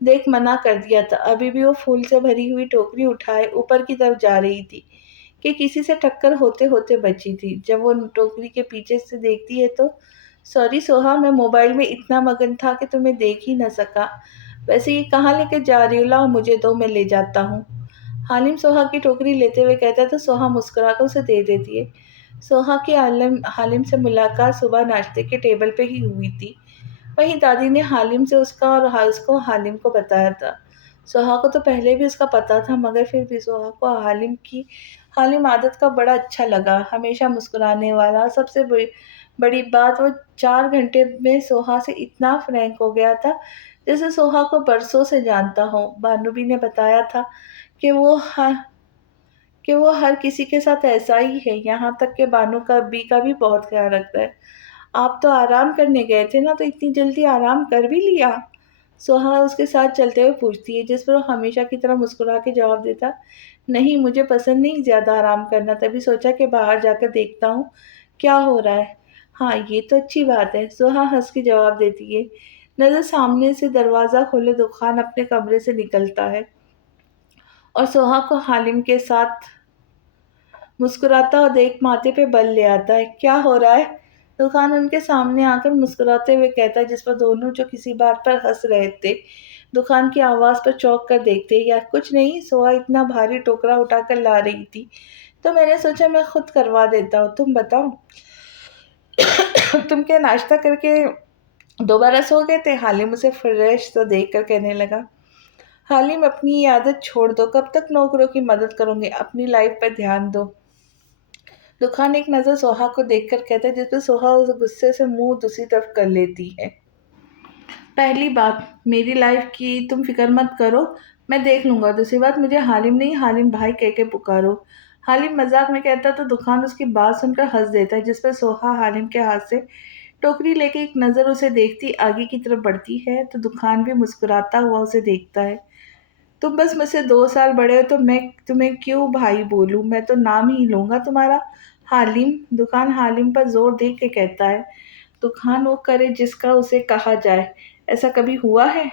دیکھ منع کر دیا تھا۔ ابھی بھی وہ پھول سے بھری ہوئی ٹوکری اٹھائے اوپر کی طرف جا رہی تھی کہ کسی سے ٹکر ہوتے ہوتے بچی تھی۔ جب وہ ٹوکری کے پیچھے سے دیکھتی ہے تو سوری سوہا، میں موبائل میں اتنا مگن تھا کہ تمہیں دیکھ ہی نہ سکا۔ ویسے یہ کہاں لے کے جا رہی ہو؟ لاؤ مجھے دو، میں لے جاتا ہوں۔ حالم سوہا کی ٹوکری لیتے ہوئے کہتا ہے تو سوہا مسکرا کر اسے دے دیتی ہے۔ سوہا کی حالم سے ملاقات صبح ناشتے کے ٹیبل پہ ہی ہوئی تھی۔ وہیں دادی نے حالم سے اس کا اور اس کو حالم کو بتایا تھا۔ سوہا کو تو پہلے بھی اس کا پتہ تھا، مگر پھر بھی سوہا کو حالم عادت کا بڑا اچھا لگا، ہمیشہ مسکرانے والا۔ سب سے بڑی بات، وہ 4 گھنٹے میں سوہا سے اتنا فرینک ہو گیا تھا جیسے سوہا کو برسوں سے جانتا ہو۔ بانوبی نے بتایا تھا کہ وہ ہر کسی کے ساتھ ایسا ہی ہے، یہاں تک کہ بانو کا بھی بہت خیال رکھتا ہے۔ آپ تو آرام کرنے گئے تھے نا، تو اتنی جلدی آرام کر بھی لیا؟ سوہا اس کے ساتھ چلتے ہوئے پوچھتی ہے، جس پر وہ ہمیشہ کی طرح مسکرا کے جواب دیتا، نہیں مجھے پسند نہیں زیادہ آرام کرنا، تبھی سوچا کہ باہر جا کر دیکھتا ہوں کیا ہو رہا ہے۔ ہاں یہ تو اچھی بات ہے، سوہا ہنس کے جواب دیتی ہے۔ نظر سامنے سے دروازہ کھولے دکان اپنے کمرے سے نکلتا ہے اور سوہا کو حالم کے ساتھ مسکراتا اور دیکھ ماتھے پہ بل لے آتا ہے۔ کیا ہو رہا ہے؟ دکان ان کے سامنے آ کر مسکراتے ہوئے کہتا ہے، جس پر دونوں جو کسی بات پر ہنس رہے تھے دکان کی آواز پر چونک کر دیکھتے۔ یا کچھ نہیں، سوہا اتنا بھاری ٹوکرا اٹھا کر لا رہی تھی تو میں نے سوچا میں خود کروا دیتا ہوں۔ تم بتاؤ تم کیا ناشتہ کر کے دوبارہ سو گئے تھے؟ حالم اسے فریش تو دیکھ کر کہنے لگا۔ حالم اپنی یہ عادت چھوڑ دو، کب تک نوکروں کی مدد کروں گے، اپنی لائف پر دھیان دو۔ دکان ایک نظر سوہا کو دیکھ کر کہتا ہے، جس پہ سوہا غصے سے منہ دوسری طرف کر لیتی ہے۔ پہلی بات میری لائف کی تم فکر مت کرو، میں دیکھ لوں گا۔ دوسری بات مجھے حالم نہیں حالم بھائی کہہ کے پکارو۔ حالم مذاق میں کہتا تو دکان اس کی بات سن کر ہنس دیتا ہے، جس پر سوہا حالم کے ہاتھ سے ٹوکری لے کے ایک نظر اسے دیکھتی آگے کی طرف بڑھتی ہے تو دکان بھی مسکراتا ہوا اسے دیکھتا ہے۔ تم بس مجھ سے 2 سال بڑے ہو تو میں تمہیں کیوں بھائی بولوں، میں تو نام ہی لوں گا تمہارا، حالم۔ دکان حالم پر زور دے کے کہتا ہے۔ دکان وہ کرے جس کا اسے کہا جائے، ایسا کبھی ہوا ہے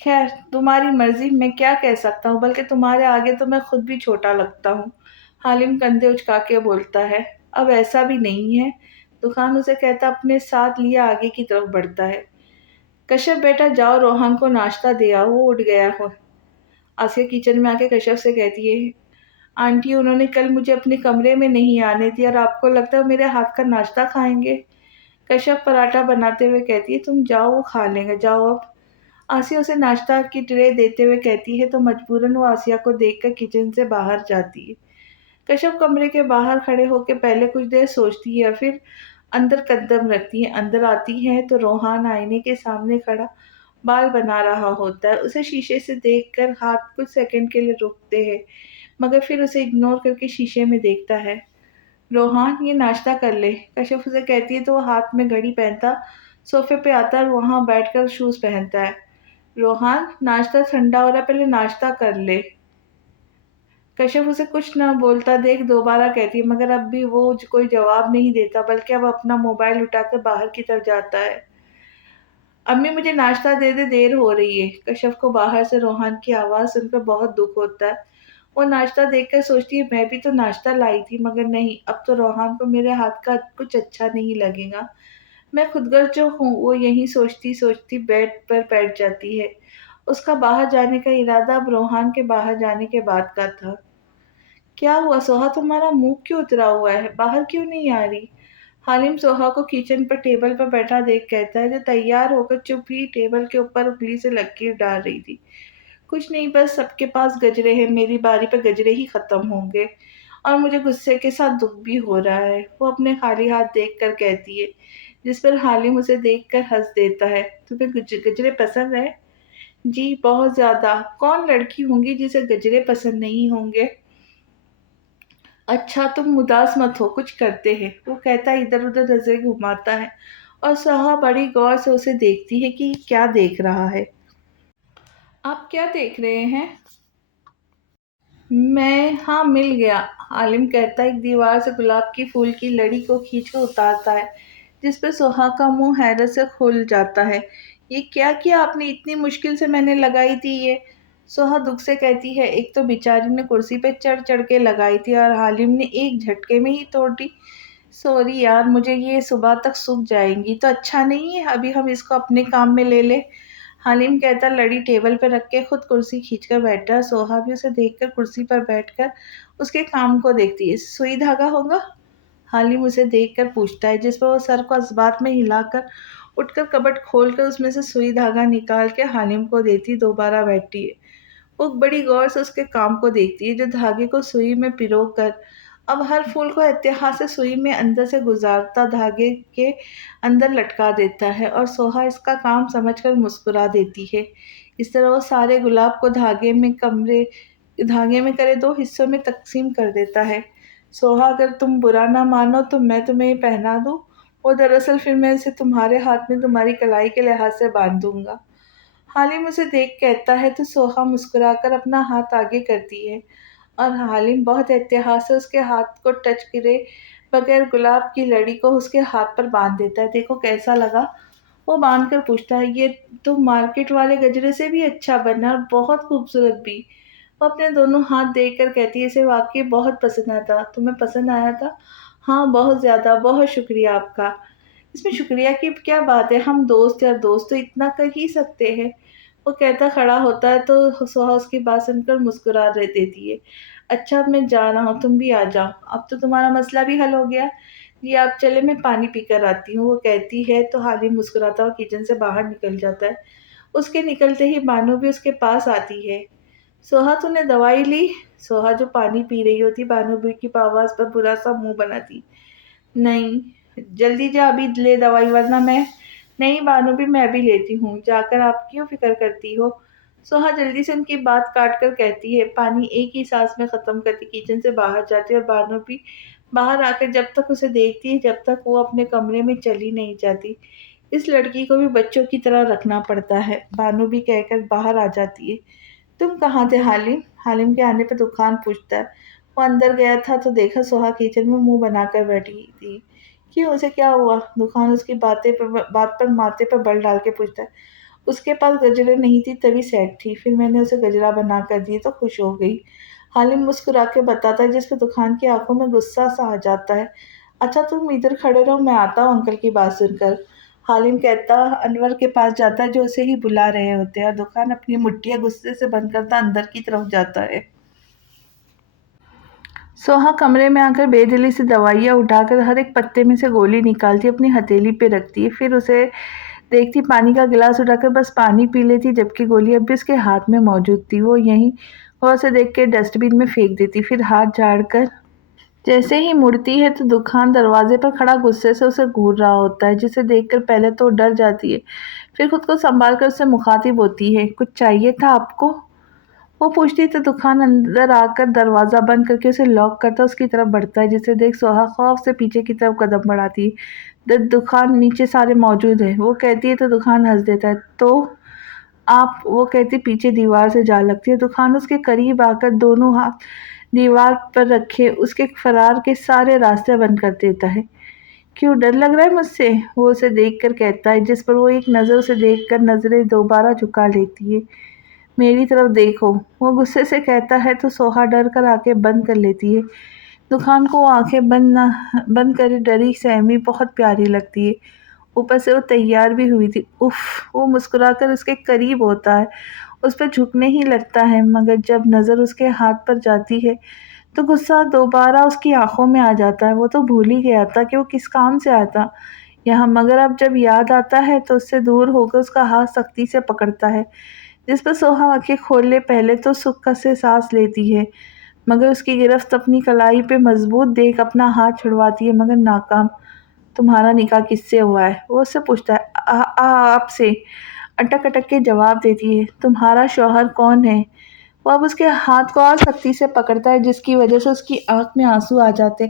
خیر تمہاری مرضی، میں کیا کہہ سکتا ہوں، بلکہ تمہارے آگے تو میں خود بھی چھوٹا لگتا ہوں۔ حالم کندھے اچکا کے بولتا ہے۔ اب ایسا بھی نہیں ہے، دخان اسے کہتا اپنے ساتھ لیے آگے کی طرف بڑھتا ہے۔ کشف بیٹا جاؤ روحان کو ناشتہ دے آؤ، وہ اٹھ گیا ہو۔ آسیہ کچن میں آ کے کشف سے کہتی ہے، آنٹی انہوں نے کل مجھے اپنے کمرے میں نہیں آنے دیا اور آپ کو لگتا ہے وہ میرے ہاتھ کا ناشتہ کھائیں گے؟ کشف پراٹھا بناتے ہوئے کہتی ہے، تم جاؤ وہ کھا لیں گے، جاؤ اب۔ آسیہ اسے ناشتہ کی ٹرے دیتے ہوئے کہتی ہے تو مجبوراً وہ آسیہ کو دیکھ کر کچن سے باہر جاتی ہے۔ کشف کمرے کے باہر کھڑے ہو کے پہلے کچھ دیر سوچتی ہے، پھر اندر قدم رکھتی ہے۔ اندر آتی ہے تو روحان آئینے کے سامنے کھڑا بال بنا رہا ہوتا ہے۔ اسے شیشے سے دیکھ کر ہاتھ کچھ سیکنڈ کے لیے رکتے ہیں، مگر پھر اسے اگنور کر کے شیشے میں دیکھتا ہے۔ روحان یہ ناشتہ کر لے، کشف اسے کہتی ہے تو وہ ہاتھ میں گھڑی پہنتا صوفے پہ آتا اور وہاں بیٹھ کر شوز پہنتا ہے۔ روحان ناشتہ ٹھنڈا ہو رہا ہے، پہلے ناشتہ کر لے۔ کشف اسے کچھ نہ بولتا دیکھ دوبارہ کہتی ہے، مگر اب بھی وہ کوئی جواب نہیں دیتا، بلکہ اب اپنا موبائل اٹھا کر باہر کی طرف جاتا ہے۔ امی مجھے ناشتہ دے دے، دیر ہو رہی ہے۔ کشف کو باہر سے روحان کی آواز سن کر بہت دکھ ہوتا ہے۔ وہ ناشتہ دیکھ کر سوچتی ہے میں بھی تو ناشتہ لائی تھی، مگر نہیں، اب تو روحان کو میرے ہاتھ کا کچھ اچھا نہیں لگے گا۔ میں خود غرض جو ہوں، وہ یہی سوچتی سوچتی بیڈ پر بیٹھ جاتی ہے۔ اس کا باہر جانے کا ارادہ اب روحان کے باہر جانے کے بعد کا تھا۔ کیا ہوا سوہا، تمہارا منہ کیوں اترا ہوا ہے، باہر کیوں نہیں آ رہی؟ حالم سوہا کو کچن پر ٹیبل پر بیٹھا دیکھ کہتا ہے، جو تیار ہو کر چپ ہی ٹیبل کے اوپر انگلی سے لکیر ڈال رہی تھی۔ کچھ نہیں، بس سب کے پاس گجرے ہیں، میری باری پہ گجرے ہی ختم ہوں گے، اور مجھے غصے کے ساتھ دکھ بھی ہو رہا ہے، وہ اپنے خالی ہاتھ دیکھ کر کہتی ہے، جس پر حالم اسے دیکھ کر ہنس دیتا ہے۔ تمہیں گجرے پسند ہے؟ جی بہت زیادہ، کون لڑکی ہوں گی جسے گجرے پسند نہیں ہوں گے؟ اچھا تم اداس مت ہو، کچھ کرتے ہیں، وہ کہتا ادھر ادھر نظریں گھماتا ہے، اور سہا بڑی غور سے اسے دیکھتی ہے کہ یہ کیا دیکھ رہا ہے۔ آپ کیا دیکھ رہے ہیں؟ میں ہاں مل گیا، عالم کہتا ہے، ایک دیوار سے گلاب کی پھول کی لڑی کو کھینچ کر اتارتا ہے، جس پہ سہا کا منہ حیرت سے کھل جاتا ہے۔ یہ کیا کیا آپ نے، اتنی مشکل سے میں نے لگائی تھی یہ؟ سہا دکھ سے کہتی ہے، ایک تو بیچاری نے کرسی پہ چڑھ چڑھ کے لگائی تھی اور عالم نے ایک جھٹکے میں ہی توڑ دی۔ سوری یار، مجھے یہ صبح تک سوکھ جائیں گی تو اچھا نہیں ہے، ابھی ہم اس کو اپنے کام میں لے لیں۔ حلیم کہتا لڑی ٹیبل پہ رکھ کے خود کرسی کھینچ کر بیٹھا۔ سوہا بھی اسے دیکھ کر کرسی پر بیٹھ کر اس کے کام کو دیکھتی ہے۔ سوئی دھاگا ہوگا؟ حلیم اسے دیکھ کر پوچھتا ہے، جس پر وہ سر کو اسبات میں ہلا کر اٹھ کر کبٹ کھول کر اس میں سے سوئی دھاگا نکال کے حلیم کو دیتی دوبارہ بیٹھتی ہے۔ وہ بڑی غور سے اس کے کام کو دیکھتی ہے، جو دھاگے کو سوئی میں پرو کر اب ہر پھول کو اتحاد سے سوئی میں اندر سے گزارتا دھاگے کے اندر لٹکا دیتا ہے، اور سوہا اس کا کام سمجھ کر مسکرا دیتی ہے۔ اس طرح وہ سارے گلاب کو دھاگے میں کرے دو حصوں میں تقسیم کر دیتا ہے۔ سوہا اگر تم برا نہ مانو تو میں تمہیں یہ پہنا دوں، اور دراصل پھر میں اسے تمہارے ہاتھ میں تمہاری کلائی کے لحاظ سے باندھ دوں گا۔ حالم اسے دیکھ کہتا ہے تو سوہا مسکرا کر اپنا ہاتھ آگے کرتی ہے، اور حالم بہت احتیاط سے اس کے ہاتھ کو ٹچ کرے بغیر گلاب کی لڑی کو اس کے ہاتھ پر باندھ دیتا ہے۔ دیکھو کیسا لگا؟ وہ باندھ کر پوچھتا ہے، یہ تو مارکیٹ والے گجرے سے بھی اچھا بنا اور بہت خوبصورت بھی۔ وہ اپنے دونوں ہاتھ دیکھ کر کہتی ہے، اسے واقعی بہت پسند آیا تھا، تمہیں پسند آیا تھا؟ ہاں بہت زیادہ، بہت شکریہ آپ کا۔ اس میں شکریہ کی کیا بات ہے، ہم دوست یا دوست تو اتنا کر ہی سکتے ہیں۔ وہ کہتا کھڑا ہوتا ہے تو سوہا اس کی بات سن کر مسکرا دیتی ہے۔ اچھا اب میں جا رہا ہوں، تم بھی آ جاؤ، اب تو تمہارا مسئلہ بھی حل ہو گیا۔ جی آپ چلے، میں پانی پی کر آتی ہوں، وہ کہتی ہے تو حالم مسکراتا ہوا کچن سے باہر نکل جاتا ہے۔ اس کے نکلتے ہی بانو بھی اس کے پاس آتی ہے۔ سوہا تو نے دوائی لی؟ سوہا جو پانی پی رہی ہوتی بانو بھی کی آواز پر برا سا منہ بناتی، نہیں جلدی جا ابھی لے دوائی، ورنہ میں نہیں بانو بھی، میں بھی لیتی ہوں، جا کر آپ کیوں فکر کرتی ہو؟ سوہا جلدی سے ان کی بات کاٹ کر کہتی ہے، پانی ایک ہی سانس میں ختم کرتی کچن سے باہر جاتی ہے، اور بانو بھی باہر آ کر جب تک اسے دیکھتی ہے جب تک وہ اپنے کمرے میں چلی نہیں جاتی۔ اس لڑکی کو بھی بچوں کی طرح رکھنا پڑتا ہے، بانو بھی کہہ کر باہر آ جاتی ہے۔ تم کہاں تھے حالم؟ حالم کے آنے پہ دکان پوچھتا ہے۔ وہ اندر گیا تھا تو دیکھا سوہا کچن میں منہ بنا کر بیٹھی تھی۔ کیوں، اسے کیا ہوا؟ دکان اس کی بات پر ماتھے پر بل ڈال کے پوچھتا ہے۔ اس کے پاس گجرے نہیں تھی تبھی سیٹ تھی، پھر میں نے اسے گجرا بنا کر دی تو خوش ہو گئی۔ حالم مسکرا کے بتاتا ہے جس پہ دکان کی آنکھوں میں غصہ سا آ جاتا ہے، اچھا تم ادھر کھڑے رہو، میں آتا ہوں انکل کی بات سن کر۔ حالم کہتا انور کے پاس جاتا ہے جو اسے ہی بلا رہے ہوتے ہیں، اور دکان اپنی مٹھیاں غصے سے بند کرتا اندر کی طرف جاتا ہے۔ سوہا کمرے میں آ کر بے دلی سے دوائیاں اٹھا کر ہر ایک پتے میں سے گولی نکالتی اپنی ہتھیلی پہ رکھتی ہے، پھر اسے دیکھتی پانی کا گلاس اٹھا کر بس پانی پی لیتی، جبکہ گولی اب بھی اس کے ہاتھ میں موجود تھی۔ وہ اسے دیکھ کے ڈسٹ بین میں پھینک دیتی، پھر ہاتھ جھاڑ کر جیسے ہی مڑتی ہے تو دکان دروازے پر کھڑا غصے سے اسے گھور رہا ہوتا ہے، جسے دیکھ کر پہلے تو ڈر جاتی ہے، پھر خود کو سنبھال کر اس سے مخاطب ہوتی ہے، کچھ چاہیے تھا آپ کو؟ وہ پوچھتی تو دکان اندر آ کر دروازہ بند کر کے اسے لاک کرتا اس کی طرف بڑھتا ہے، جسے دیکھ سوہا خوف سے پیچھے کی طرف قدم بڑھاتی ہے۔ دکان نیچے سارے موجود ہیں، وہ کہتی ہے تو دکان ہنس دیتا ہے، تو آپ؟ وہ کہتی پیچھے دیوار سے جا لگتی ہے، دکان اس کے قریب آ کر دونوں ہاتھ دیوار پر رکھے اس کے فرار کے سارے راستے بند کر دیتا ہے۔ کیوں ڈر لگ رہا ہے مجھ سے؟ وہ اسے دیکھ کر کہتا ہے، جس پر وہ ایک نظر اسے دیکھ کر نظریں دوبارہ جھکا لیتی ہے۔ میری طرف دیکھو، وہ غصے سے کہتا ہے تو سوہا ڈر کر آنکھیں بند کر لیتی ہے۔ دکان کو وہ آنکھیں بند کرے ڈری سہمی بہت پیاری لگتی ہے، اوپر سے وہ تیار بھی ہوئی تھی۔ اف! وہ مسکرا کر اس کے قریب ہوتا ہے، اس پہ جھکنے ہی لگتا ہے، مگر جب نظر اس کے ہاتھ پر جاتی ہے تو غصہ دوبارہ اس کی آنکھوں میں آ جاتا ہے۔ وہ تو بھول ہی گیا تھا کہ وہ کس کام سے آیا تھا یہاں، مگر اب جب یاد آتا ہے تو اس سے دور ہو کر اس کا ہاتھ سختی سے پکڑتا ہے، جس پر سوہا آنکھیں کھولے پہلے تو سکھ سے سانس لیتی ہے، مگر اس کی گرفت اپنی کلائی پہ مضبوط دیکھ اپنا ہاتھ چھڑواتی ہے، مگر ناکام۔ تمہارا نکاح کس سے ہوا ہے؟ وہ اس سے پوچھتا ہے۔ آپ سے، اٹک اٹک کے جواب دیتی ہے۔ تمہارا شوہر کون ہے؟ وہ اب اس کے ہاتھ کو اور سختی سے پکڑتا ہے، جس کی وجہ سے اس کی آنکھ میں آنسو آ جاتے۔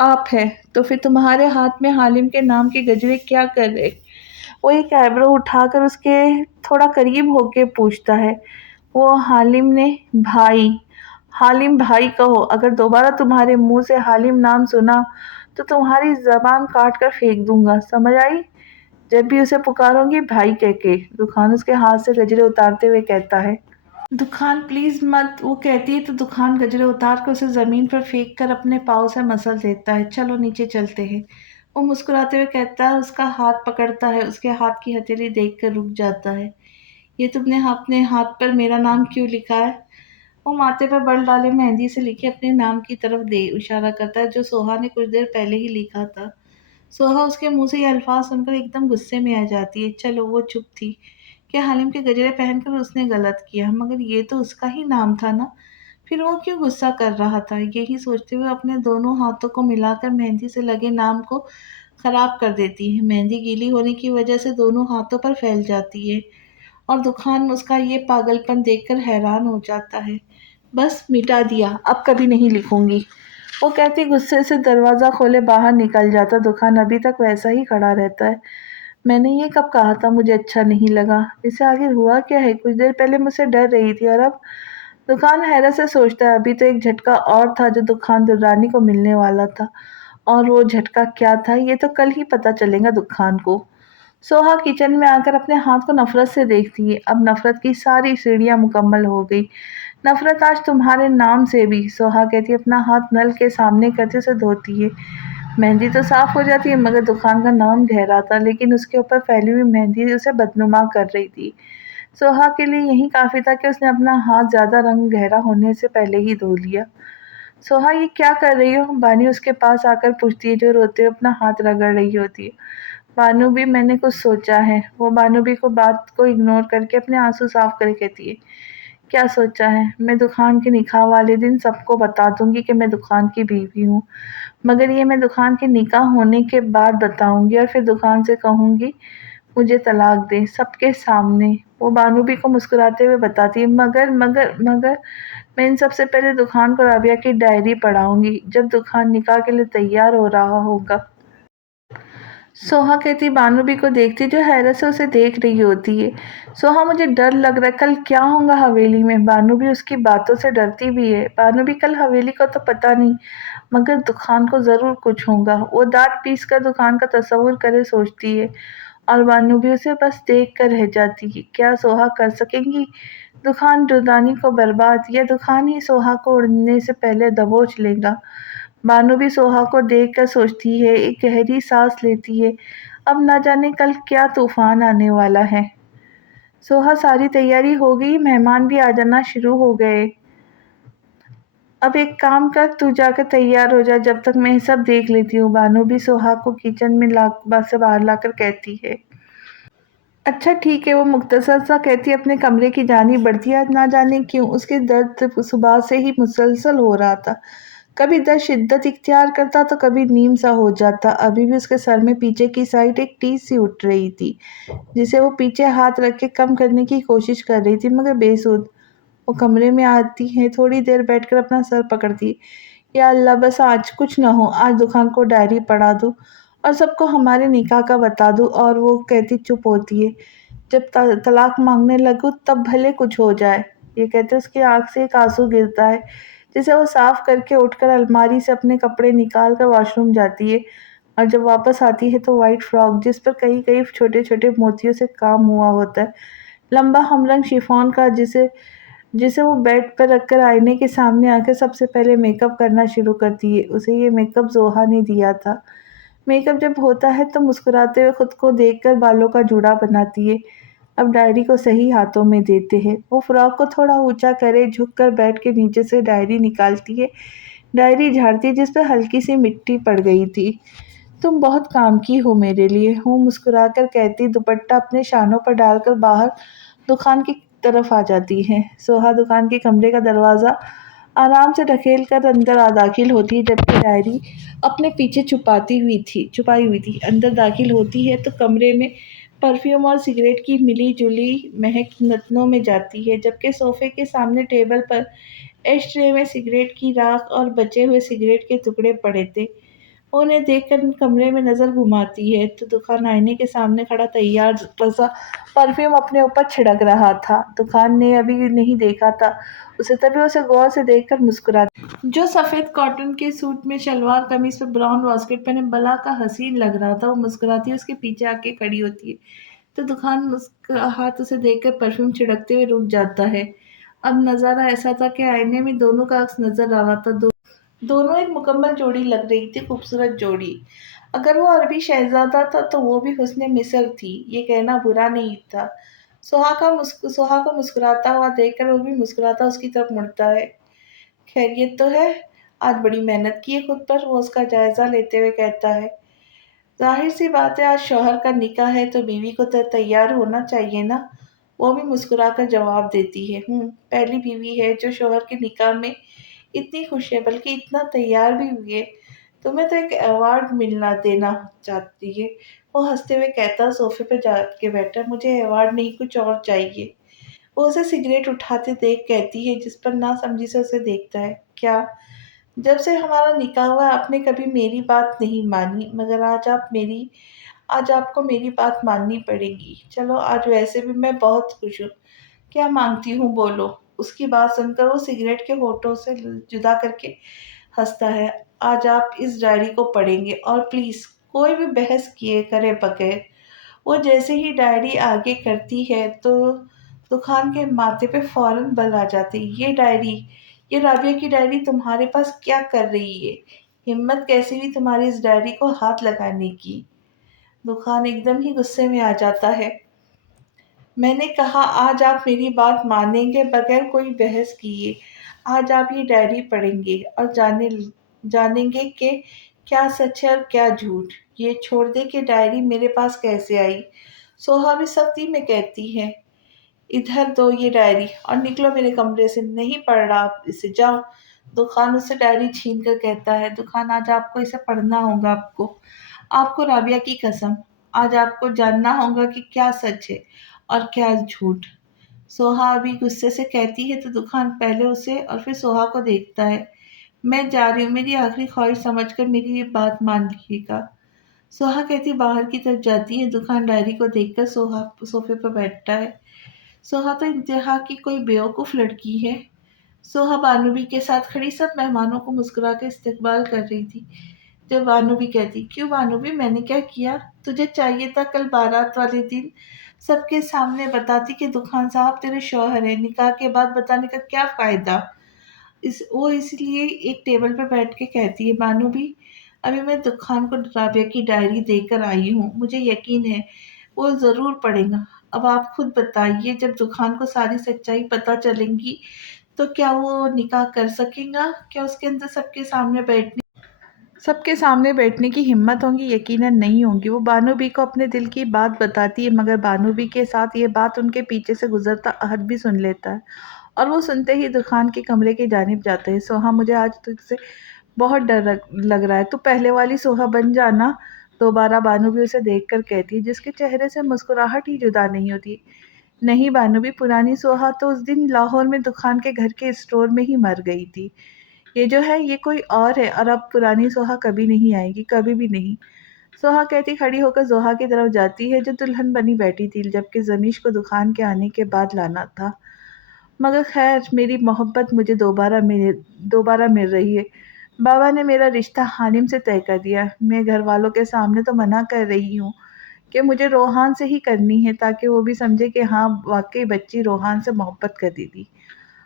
آپ ہے؟ تو پھر تمہارے ہاتھ میں حالم کے نام کے گجرے کیا کر رہے؟ وہ ایک ایبرو اٹھا کر اس کے تھوڑا قریب ہو کے پوچھتا ہے۔ وہ حالم نے بھائی، حالم بھائی کہو، اگر دوبارہ تمہارے منہ سے حالم نام سنا تو تمہاری زبان کاٹ کر پھینک دوں گا، سمجھ آئی؟ جب بھی اسے پکاروں گی بھائی کہہ کے۔ دکان اس کے ہاتھ سے گجرے اتارتے ہوئے کہتا ہے۔ دکان پلیز مت، وہ کہتی ہے تو دکان گجرے اتار کر اسے زمین پر پھینک کر اپنے پاؤں سے مسل دیتا ہے۔ چلو نیچے چلتے ہیں، وہ مسکراتے ہوئے کہتا ہے، اس کا ہاتھ پکڑتا ہے، اس کے ہاتھ کی ہتھیلی دیکھ کر رک جاتا ہے۔ یہ تم نے اپنے ہاتھ پر میرا نام کیوں لکھا ہے؟ وہ ماتھے پر بل ڈالے مہندی سے لکھے اپنے نام کی طرف اشارہ کرتا ہے، جو سوہا نے کچھ دیر پہلے ہی لکھا تھا۔ سوہا اس کے منہ سے یہ الفاظ سن کر ایک دم غصے میں آ جاتی ہے۔ چلو، وہ چپ تھی کہ حالم کے گجرے پہن کر اس نے غلط کیا، مگر یہ تو اس کا ہی نام تھا نا، پھر وہ کیوں غصہ کر رہا تھا؟ یہی سوچتے ہوئے اپنے دونوں ہاتھوں کو ملا کر مہندی سے لگے نام کو خراب کر دیتی ہے۔ مہندی گیلی ہونے کی وجہ سے دونوں ہاتھوں پر پھیل جاتی ہے، اور دکان اس کا یہ پاگل پن دیکھ کر حیران ہو جاتا ہے۔ بس مٹا دیا، اب کبھی نہیں لکھوں گی، وہ کہتی غصے سے دروازہ کھولے باہر نکل جاتا۔ دکان ابھی تک ویسا ہی کھڑا رہتا ہے۔ میں نے یہ کب کہا تھا مجھے اچھا نہیں لگا؟ اسے آخر ہوا کیا ہے؟ کچھ دیر پہلے مجھ سے ڈر رہی تھی اور اب؟ دکان حیرت سے سوچتا ہے، ابھی تو ایک جھٹکا اور تھا جو دکان درانی کو ملنے والا تھا، اور وہ جھٹکا کیا تھا یہ تو کل ہی پتہ چلے گا دکان کو۔ سوہا کچن میں آ کر اپنے ہاتھ کو نفرت سے دیکھتی ہے، اب نفرت کی ساری سیڑھیاں مکمل ہو گئی۔ نفرت آج تمہارے نام سے بھی، سوہا کہتی اپنا ہاتھ نل کے سامنے کرتے اسے دھوتی ہے۔ مہندی تو صاف ہو جاتی ہے، مگر دکان کا نام گہرا تھا، لیکن اس کے اوپر پھیلی ہوئی مہندی اسے بدنما کر رہی تھی۔ سوہا کے لیے یہی کافی تھا کہ اس نے اپنا ہاتھ زیادہ رنگ گہرا ہونے سے پہلے ہی دھو لیا۔ سوہا یہ کیا کر رہی ہو؟ بانی اس کے پاس آ کر پوچھتی ہے، جو روتے ہوئے اپنا ہاتھ رگڑ رہی ہوتی ہے۔ بانو بھی، میں نے کچھ سوچا ہے، وہ بانو بھی کو بات کو اگنور کر کے اپنے آنسو صاف کر کہتی ہے۔ کیا سوچا ہے؟ میں دکان کے نکاح والے دن سب کو بتا دوں گی کہ میں دکان کی بیوی ہوں، مگر یہ میں دکان کے نکاح ہونے کے بعد بتاؤں گی، اور پھر دکان سے کہوں گی مجھے طلاق دے، سب کے سامنے۔ وہ بانو بھی کو مسکراتے ہوئے بتاتی ہے، مگر میں ان سب سے پہلے دکان کو رابعہ کی ڈائری پڑھاؤں گی جب دکان نکاح کے لیے تیار ہو رہا ہوگا۔ سوہا کہتی بانو بھی کو دیکھتی جو حیرت سے اسے دیکھ رہی ہوتی ہے۔ سوہا مجھے ڈر لگ رہا ہے، کل کیا ہوگا حویلی میں؟ بانو بھی اس کی باتوں سے ڈرتی بھی ہے۔ بانو بھی کل حویلی کا تو پتہ نہیں، مگر دکان کو ضرور کچھ ہوگا۔ وہ دانت پیس کر دکان کا تصور کرے سوچتی ہے، اور بانو بھی اسے بس دیکھ کر رہ جاتی ہے۔ کیا سوہا کر سکیں گی دخان دودانی کو برباد، یا دخان ہی سوہا کو اڑنے سے پہلے دبوچ لے گا؟ بانو بھی سوہا کو دیکھ کر سوچتی ہے، ایک گہری سانس لیتی ہے۔ اب نہ جانے کل کیا طوفان آنے والا ہے۔ سوہا ساری تیاری ہو گئی، مہمان بھی آ جانا شروع ہو گئے۔ اب ایک کام کر، تو جا کر تیار ہو جا، جب تک میں سب دیکھ لیتی ہوں۔ بانو بھی سوہا کو کچن میں سے باہر لا کر کہتی ہے۔ اچھا ٹھیک ہے، وہ مختصر سا کہتی اپنے کمرے کی جانب بڑھتی ہے۔ نہ جانے کیوں اس کے درد صبح سے ہی مسلسل ہو رہا تھا۔ کبھی درد شدت اختیار کرتا تو کبھی نیم سا ہو جاتا۔ ابھی بھی اس کے سر میں پیچھے کی سائڈ ایک ٹیس سی اٹھ رہی تھی، جسے وہ پیچھے ہاتھ رکھ کے کم کرنے کی کوشش کر رہی تھی، مگر بے سود۔ وہ کمرے میں آتی ہے، تھوڑی دیر بیٹھ کر اپنا سر پکڑتی ہے۔ یا اللہ، بس آج کچھ نہ ہو، آج دکان کو ڈائری پڑھا دوں اور سب کو ہمارے نکاح کا بتا دوں۔ اور وہ کہتی چپ ہوتی ہے۔ جب طلاق مانگنے لگوں تب بھلے کچھ ہو جائے۔ یہ کہتے اس کی آنکھ سے ایک آنسو گرتا ہے، جسے وہ صاف کر کے اٹھ کر الماری سے اپنے کپڑے نکال کر واش روم جاتی ہے، اور جب واپس آتی ہے تو وائٹ فراک، جس پر کئی کئی چھوٹے چھوٹے موتیوں سے کام ہوا ہوتا ہے، لمبا ہم رنگ شفون کا، جسے وہ بیڈ پر رکھ کر آئینے کے سامنے آ کر سب سے پہلے میک اپ کرنا شروع کرتی ہے۔ اسے یہ میک اپ زوہا نے دیا تھا۔ میک اپ جب ہوتا ہے تو مسکراتے ہوئے خود کو دیکھ کر بالوں کا جوڑا بناتی ہے۔ اب ڈائری کو صحیح ہاتھوں میں دیتے ہیں۔ وہ فراک کو تھوڑا اونچا کرے، جھک کر بیڈ کے نیچے سے ڈائری نکالتی ہے، ڈائری جھاڑتی ہے جس پہ ہلکی سی مٹی پڑ گئی تھی۔ تم بہت کام کی ہو میرے لیے، وہ مسکرا کر کہتی دوپٹہ اپنے شانوں پر ڈال کر باہر دکان کی طرف آ جاتی ہے۔ سوہا دکان کے کمرے کا دروازہ آرام سے ڈھکیل کر اندر داخل ہوتی ہے، جبکہ ڈائری اپنے پیچھے چھپائی ہوئی تھی۔ اندر داخل ہوتی ہے تو کمرے میں پرفیوم اور سگریٹ کی ملی جلی مہک نتنوں میں جاتی ہے، جبکہ صوفے کے سامنے ٹیبل پر ایش ٹرے میں سگریٹ کی راکھ اور بچے ہوئے سگریٹ کے ٹکڑے پڑے تھے۔ انہیں دیکھ کر کمرے میں نظر گھماتی ہے تو دکان آئینے کے سامنے کھڑا تیار سا پرفیوم اپنے اوپر چھڑک رہا تھا۔ دکان نے ابھی نہیں دیکھا تھا اسے، تبھی اسے غور سے دیکھ کر مسکراتی، جو سفید کاٹن کے سوٹ میں شلوار قمیض پر براؤن واسکٹ پہنے بلا کا حسین لگ رہا تھا۔ وہ مسکراتی اس کے پیچھے آ کے کھڑی ہوتی ہے تو دکان اس کا ہاتھ اسے دیکھ کر پرفیوم چھڑکتے ہوئے رک جاتا ہے۔ اب نظارہ ایسا تھا کہ آئینے میں دونوں کا عکس نظر آ رہا تھا۔ دونوں ایک مکمل جوڑی لگ رہی تھی، خوبصورت جوڑی۔ اگر وہ عربی شہزادہ تھا تو وہ بھی حسن مصر تھی، یہ کہنا برا نہیں تھا۔ سوہا کو مسکراتا ہوا دیکھ کر وہ بھی مسکراتا اس کی طرف مڑتا ہے۔ خیریت تو ہے؟ آج بڑی محنت کی ہے خود پر، وہ اس کا جائزہ لیتے ہوئے کہتا ہے۔ ظاہر سی بات ہے، آج شوہر کا نکاح ہے تو بیوی کو تو تیار ہونا چاہیے نا؟ وہ بھی مسکرا کر جواب دیتی ہے۔ پہلی بیوی ہے جو شوہر کے نکاح میں اتنی خوش ہے، بلکہ اتنا تیار بھی ہوئی ہے۔ تمہیں تو ایک ایوارڈ دینا چاہتی ہے، وہ ہنستے ہوئے کہتا، صوفے پہ جا کے بیٹھا۔ مجھے ایوارڈ نہیں، کچھ اور چاہیے۔ وہ اسے سگریٹ اٹھاتے دیکھ کہتی ہے، جس پر ناسمجھی سے اسے دیکھتا ہے۔ کیا؟ جب سے ہمارا نکاح ہوا آپ نے کبھی میری بات نہیں مانی، مگر آج آپ کو میری بات ماننی پڑے گی۔ چلو، آج ویسے بھی میں بہت خوش ہوں۔ کیا مانگتی ہوں بولو؟ اس کی بات سن کر وہ سگریٹ کے ہونٹوں سے جدا کر کے ہنستا ہے۔ آج آپ اس ڈائری کو پڑھیں گے، اور پلیز کوئی بھی بحث کرے بغیر۔ وہ جیسے ہی ڈائری آگے کرتی ہے تو دکان کے ماتھے پہ فوراً بل آ جاتی۔ یہ رابعہ کی ڈائری تمہارے پاس کیا کر رہی ہے؟ ہمت کیسی ہوئی تمہاری اس ڈائری کو ہاتھ لگانے کی؟ دکان ایک دم ہی غصے میں آ جاتا ہے۔ میں نے کہا آج آپ میری بات مانیں گے بغیر کوئی بحث کیے۔ آج آپ یہ ڈائری پڑھیں گے اور جانیں گے کہ کیا سچ ہے اور کیا جھوٹ۔ یہ چھوڑ دے کہ ڈائری میرے پاس کیسے آئی۔ سوہا بھی سختی میں کہتی ہے، ادھر دو یہ ڈائری اور نکلو میرے کمرے سے، نہیں پڑھ رہا اسے، جاؤ۔ دکان اس سے ڈائری چھین کر کہتا ہے، دکان آج آپ کو اسے پڑھنا ہوگا، آپ کو رابعہ کی قسم، آج آپ کو جاننا ہوگا کہ کیا سچ ہے اور کیا جھوٹ۔ سوہا ابھی غصے سے کہتی ہے تو دکان پہلے اسے اور پھر سوہا کو دیکھتا ہے۔ میں جا رہی ہوں، میری آخری خواہش سمجھ کر میری یہ بات مان لیجیے گا۔ سوہا کہتی باہر کی طرف جاتی ہے۔ دکان ڈائری کو دیکھ کر صوفے پر بیٹھتا ہے۔ سوہا تو انتہا کی کوئی بیوقوف لڑکی ہے۔ سوہا بانو بی کے ساتھ کھڑی سب مہمانوں کو مسکرا کے استقبال کر رہی تھی، جب بانو بھی کہتی، کیوں بانو بھی، میں نے کیا کیا؟ تجھے چاہیے تھا کل بارات والے دن سب کے سامنے بتاتی کہ دکان صاحب تیرے شوہر ہے، نکاح کے بعد بتانے کا کیا فائدہ؟ وہ اس لیے ایک ٹیبل پر بیٹھ کے کہتی ہے، بانو بھی ابھی میں دکان کو رابعہ کی ڈائری دے کر آئی ہوں، مجھے یقین ہے وہ ضرور پڑھے گا۔ اب آپ خود بتائیے، جب دکان کو ساری سچائی پتہ چلیں گی تو کیا وہ نکاح کر سکے گا؟ کیا اس کے اندر سب کے سامنے بیٹھنے کی ہمت ہوگی؟ یقیناً نہیں ہوگی۔ وہ بانو بی کو اپنے دل کی بات بتاتی ہے، مگر بانو بی کے ساتھ یہ بات ان کے پیچھے سے گزرتا عہد بھی سن لیتا ہے، اور وہ سنتے ہی دکان کے کمرے کی جانب جاتے ہیں۔ سوہا، مجھے آج تجھ سے بہت ڈر لگ رہا ہے، تو پہلے والی سوہا بن جانا۔ دوبارہ بانو بی اسے دیکھ کر کہتی ہے، جس کے چہرے سے مسکراہٹ ہی جدا نہیں ہوتی۔ نہیں بانو بی، پرانی سوہا تو اس دن لاہور میں دکان کے گھر کے اسٹور میں ہی مر گئی تھی۔ یہ جو ہے یہ کوئی اور ہے، اور اب پرانی سوہا کبھی نہیں آئے گی، کبھی بھی نہیں۔ سوہا کہتی کھڑی ہو کر زوہا کی طرف جاتی ہے، جو دلہن بنی بیٹھی تھی، جبکہ زمیش کو دکان کے آنے کے بعد لانا تھا۔ مگر خیر، میری محبت مجھے دوبارہ مل رہی ہے۔ بابا نے میرا رشتہ حالم سے طے کر دیا۔ میں گھر والوں کے سامنے تو منع کر رہی ہوں کہ مجھے روحان سے ہی کرنی ہے، تاکہ وہ بھی سمجھے کہ ہاں واقعی بچی روحان سے محبت کرتی تھی۔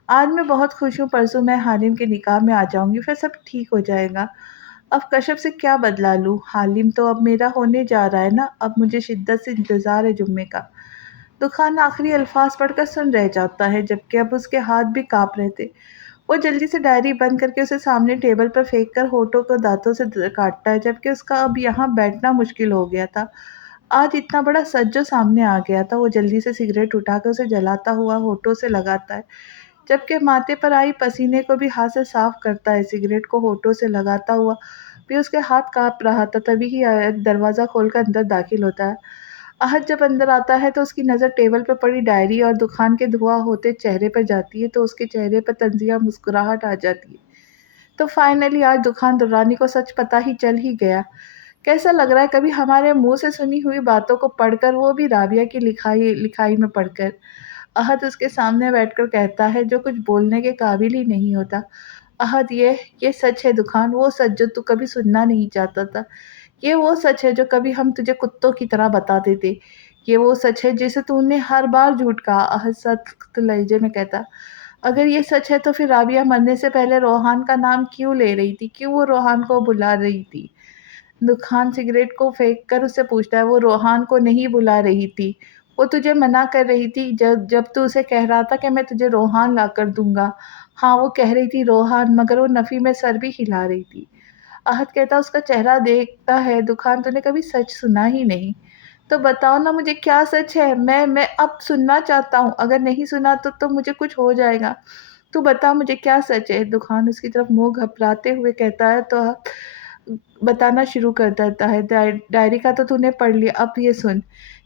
آج میں بہت خوش ہوں، پرسوں میں حالم کے نکاح میں آ جاؤں گی، پھر سب ٹھیک ہو جائے گا۔ اب کشف سے کیا بدلا لوں؟ حالم تو اب میرا ہونے جا رہا ہے نا، اب مجھے شدت سے انتظار ہے جمعے کا۔ دکان آخری الفاظ پڑھ کر سن رہ جاتا ہے، جبکہ اب اس کے ہاتھ بھی کانپ رہے تھے۔ وہ جلدی سے ڈائری بند کر کے اسے سامنے ٹیبل پر پھینک کر ہونٹوں کو دانتوں سے کاٹتا ہے، جبکہ اس کا اب یہاں بیٹھنا مشکل ہو گیا تھا۔ آج اتنا بڑا سچ جو سامنے آ گیا تھا۔ وہ جلدی سے سگریٹ اٹھا کر اسے جلاتا ہوا ہونٹوں سے لگاتا ہے، جبکہ ماتھے پر آئی پسینے کو بھی ہاتھ سے صاف کرتا ہے۔ سگریٹ کو ہونٹوں سے لگاتا ہوا بھی اس کے ہاتھ کانپ رہا تھا، تبھی ہی دروازہ کھول کر اندر داخل ہوتا ہے۔ احد جب اندر آتا ہے تو اس کی نظر ٹیبل پر پڑی ڈائری اور دکان کے دھواں ہوتے چہرے پر جاتی ہے، تو اس کے چہرے پر طنزیہ مسکراہٹ آ جاتی ہے۔ تو فائنلی آج دکان درانی کو سچ پتہ ہی چل ہی گیا۔ کیسا لگ رہا ہے کبھی ہمارے منہ سے سنی ہوئی باتوں کو پڑھ کر، وہ بھی رابعہ کی لکھائی میں پڑھ کر؟ احد اس کے سامنے بیٹھ کر کہتا ہے، جو کچھ بولنے کے قابل ہی نہیں ہوتا۔ احد، یہ سچ ہے دکان، وہ سچ جو تو کبھی سننا نہیں چاہتا تھا۔ یہ وہ سچ ہے جو کبھی ہم تجھے کتوں کی طرح بتاتے تھے۔ یہ وہ سچ ہے جسے تو نے ہر بار جھوٹ کہا۔ احد سخت لہجے میں کہتا، اگر یہ سچ ہے تو پھر رابعہ مرنے سے پہلے روحان کا نام کیوں لے رہی تھی؟ کیوں وہ روحان کو بلا رہی تھی؟ دکان سگریٹ کو پھینک کر اس سے پوچھتا ہے، وہ روحان کو نہیں بلا رہی تھی، وہ تجھے منع کر رہی تھی جب تو اسے کہہ رہا تھا کہ میں تجھے روحان لا کر دوں گا۔ ہاں، وہ کہہ رہی تھی روحان، مگر وہ نفی میں سر بھی ہلا رہی تھی۔ احد کہتا، اس کا چہرہ دیکھتا ہے، دکان تو نے کبھی سچ سنا ہی نہیں، تو بتاؤ نا مجھے کیا سچ ہے؟ میں اب سننا چاہتا ہوں، اگر نہیں سنا تو مجھے کچھ ہو جائے گا۔ تو بتا مجھے کیا سچ ہے؟ دکان اس کی طرف منہ گھبراتے ہوئے کہتا ہے، تو بتانا شروع کر دیتا ہے، ڈائری کا تو نے پڑھ لیا، اب یہ سن۔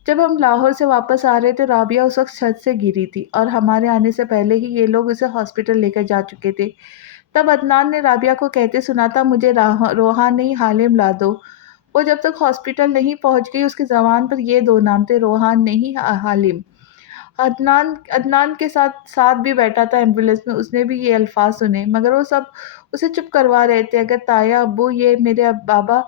جب ہم لاہور سے واپس آ رہے تھے، رابعہ اس وقت چھت سے گری تھی، اور ہمارے آنے سے پہلے ہی یہ لوگ اسے ہاسپٹل لے کر جا چکے تھے۔ تب عدنان نے رابعہ کو کہتے سنا تھا، مجھے روحان نہیں حالم لا دو۔ وہ جب تک ہاسپٹل نہیں پہنچ گئی، اس کی زبان پر یہ دو نام تھے، روحان نہیں حالم۔ عدنان کے ساتھ بھی بیٹھا تھا ایمبولینس میں، اس نے بھی یہ الفاظ سنے، مگر وہ سب اسے چپ کروا رہے تھے۔ اگر تایا، ابو، یہ میرے بابا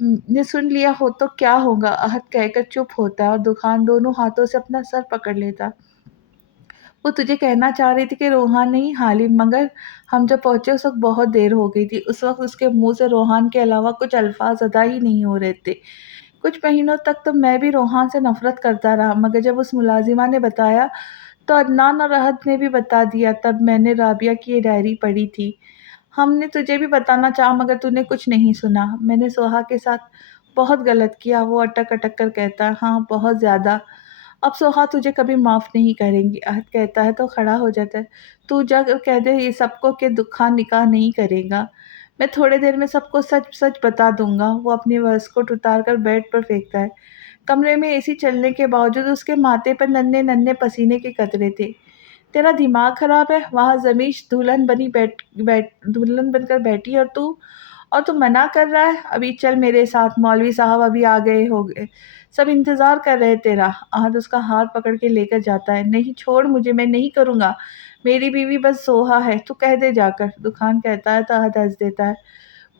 نے سن لیا ہو تو کیا ہوگا؟ احد کہہ کر چپ ہوتا ہے، اور دکان دونوں ہاتھوں سے اپنا سر پکڑ لیتا۔ وہ تجھے کہنا چاہ رہی تھی کہ روحان نہیں حالم، مگر ہم جب پہنچے اس وقت بہت دیر ہو گئی تھی۔ اس وقت اس کے منہ سے روحان کے علاوہ کچھ الفاظ ادا ہی نہیں ہو رہے تھے۔ کچھ مہینوں تک تو میں بھی روحان سے نفرت کرتا رہا، مگر جب اس ملازمہ نے بتایا تو عدنان اور احد نے بھی بتا دیا، تب میں نے رابعہ کی یہ ڈائری پڑھی تھی۔ ہم نے تجھے بھی بتانا چاہا، مگر تو نے کچھ نہیں سنا۔ میں نے سوہا کے ساتھ بہت غلط کیا، وہ اٹک اٹک کر کہتا ہے، ہاں بہت زیادہ۔ اب سوہا تجھے کبھی معاف نہیں کریں گی، احد کہتا ہے، تو کھڑا ہو جاتا ہے۔ تو جا کر کہہ دے یہ سب کو کہ دکان نکاح نہیں کرے گا، میں تھوڑے دیر میں سب کو سچ سچ بتا دوں گا۔ وہ اپنی واسکوٹ اتار کر بیڈ پر پھینکتا ہے۔ کمرے میں اے سی چلنے کے باوجود اس کے ماتھے پر ننھے ننھے پسینے کے قطرے تھے۔ تیرا دماغ خراب ہے؟ وہاں زمیش دلہن بن کر بیٹھی، اور تو منع کر رہا ہے؟ ابھی چل میرے ساتھ، مولوی صاحب ابھی آ گئے ہوگے، سب انتظار کر رہے تیرا۔ احد اس کا ہاتھ پکڑ کے لے کر جاتا ہے، نہیں چھوڑ مجھے، میں نہیں کروں گا، میری بیوی بس سوہا ہے، تو کہہ دے جا کر۔ دکان کہتا ہے تو احد ہنس دیتا ہے،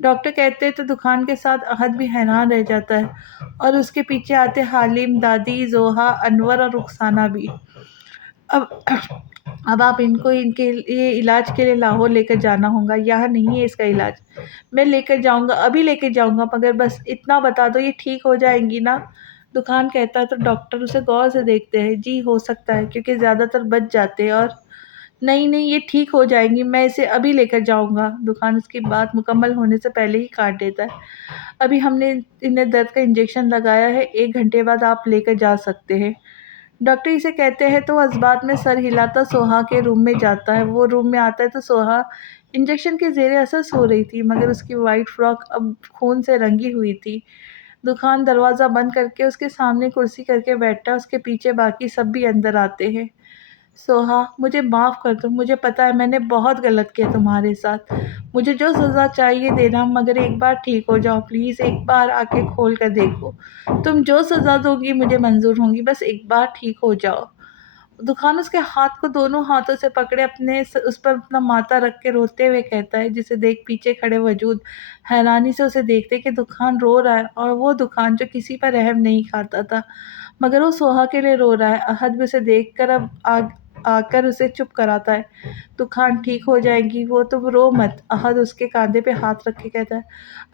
ڈاکٹر کہتے ہیں تو دکان کے ساتھ احد بھی حیران رہ جاتا ہے، اور اس کے پیچھے آتے حالم، دادی، زوہا، انور اور رخسانہ بھی۔ اب اب آپ ان کے لیے علاج کے لیے لاہور لے کر جانا ہوگا، یہاں نہیں ہے اس کا علاج۔ میں لے کر جاؤں گا، ابھی لے کر جاؤں گا، مگر بس اتنا بتا دو یہ ٹھیک ہو جائیں گی نا؟ دکان کہتا ہے تو ڈاکٹر اسے غور سے دیکھتے ہیں۔ جی ہو سکتا ہے، کیونکہ زیادہ تر بچ جاتے ہیں، اور نہیں نہیں یہ ٹھیک ہو جائیں گی، میں اسے ابھی لے کر جاؤں گا۔ دکان اس کی بات مکمل ہونے سے پہلے ہی کاٹ دیتا ہے۔ ابھی ہم نے انہیں درد کا انجیکشن لگایا ہے، 1 گھنٹے بعد آپ لے کر جا سکتے ہیں۔ ڈاکٹر اسے کہتے ہیں تو وہ اس بات میں سر ہلاتا سوہا کے روم میں جاتا ہے۔ وہ روم میں آتا ہے تو سوہا انجیکشن کے زیر اثر سو رہی تھی، مگر اس کی وائٹ فراک اب خون سے رنگی ہوئی تھی۔ دکان دروازہ بند کر کے اس کے سامنے کرسی کر کے بیٹھتا ہے، اس کے پیچھے باقی سب بھی اندر آتے ہیں۔ سوہا، مجھے معاف کر دو، مجھے پتا ہے میں نے بہت غلط کیا تمہارے ساتھ، مجھے جو سزا چاہیے دینا، مگر ایک بار ٹھیک ہو جاؤ پلیز، ایک بار آ کے کھول کر دیکھو، تم جو سزا دو گی مجھے منظور ہوں گی، بس ایک بار ٹھیک ہو جاؤ۔ دکان اس کے ہاتھ کو دونوں ہاتھوں سے پکڑے اس پر اپنا ماتھا رکھ کے روتے ہوئے کہتا ہے، جسے دیکھ پیچھے کھڑے وجود حیرانی سے اسے دیکھتے کہ دکان رو رہا ہے، اور وہ دکان جو کسی پر رحم نہیں کھاتا تھا، مگر وہ سوہا کے لیے رو رہا ہے۔ احد بھی اسے دیکھ کر اب آ کر اسے چپ کراتا ہے۔ دکان ٹھیک ہو جائے گی، وہ تم رو مت۔ احد اس کے کاندھے پہ ہاتھ رکھ کے کہتا ہے،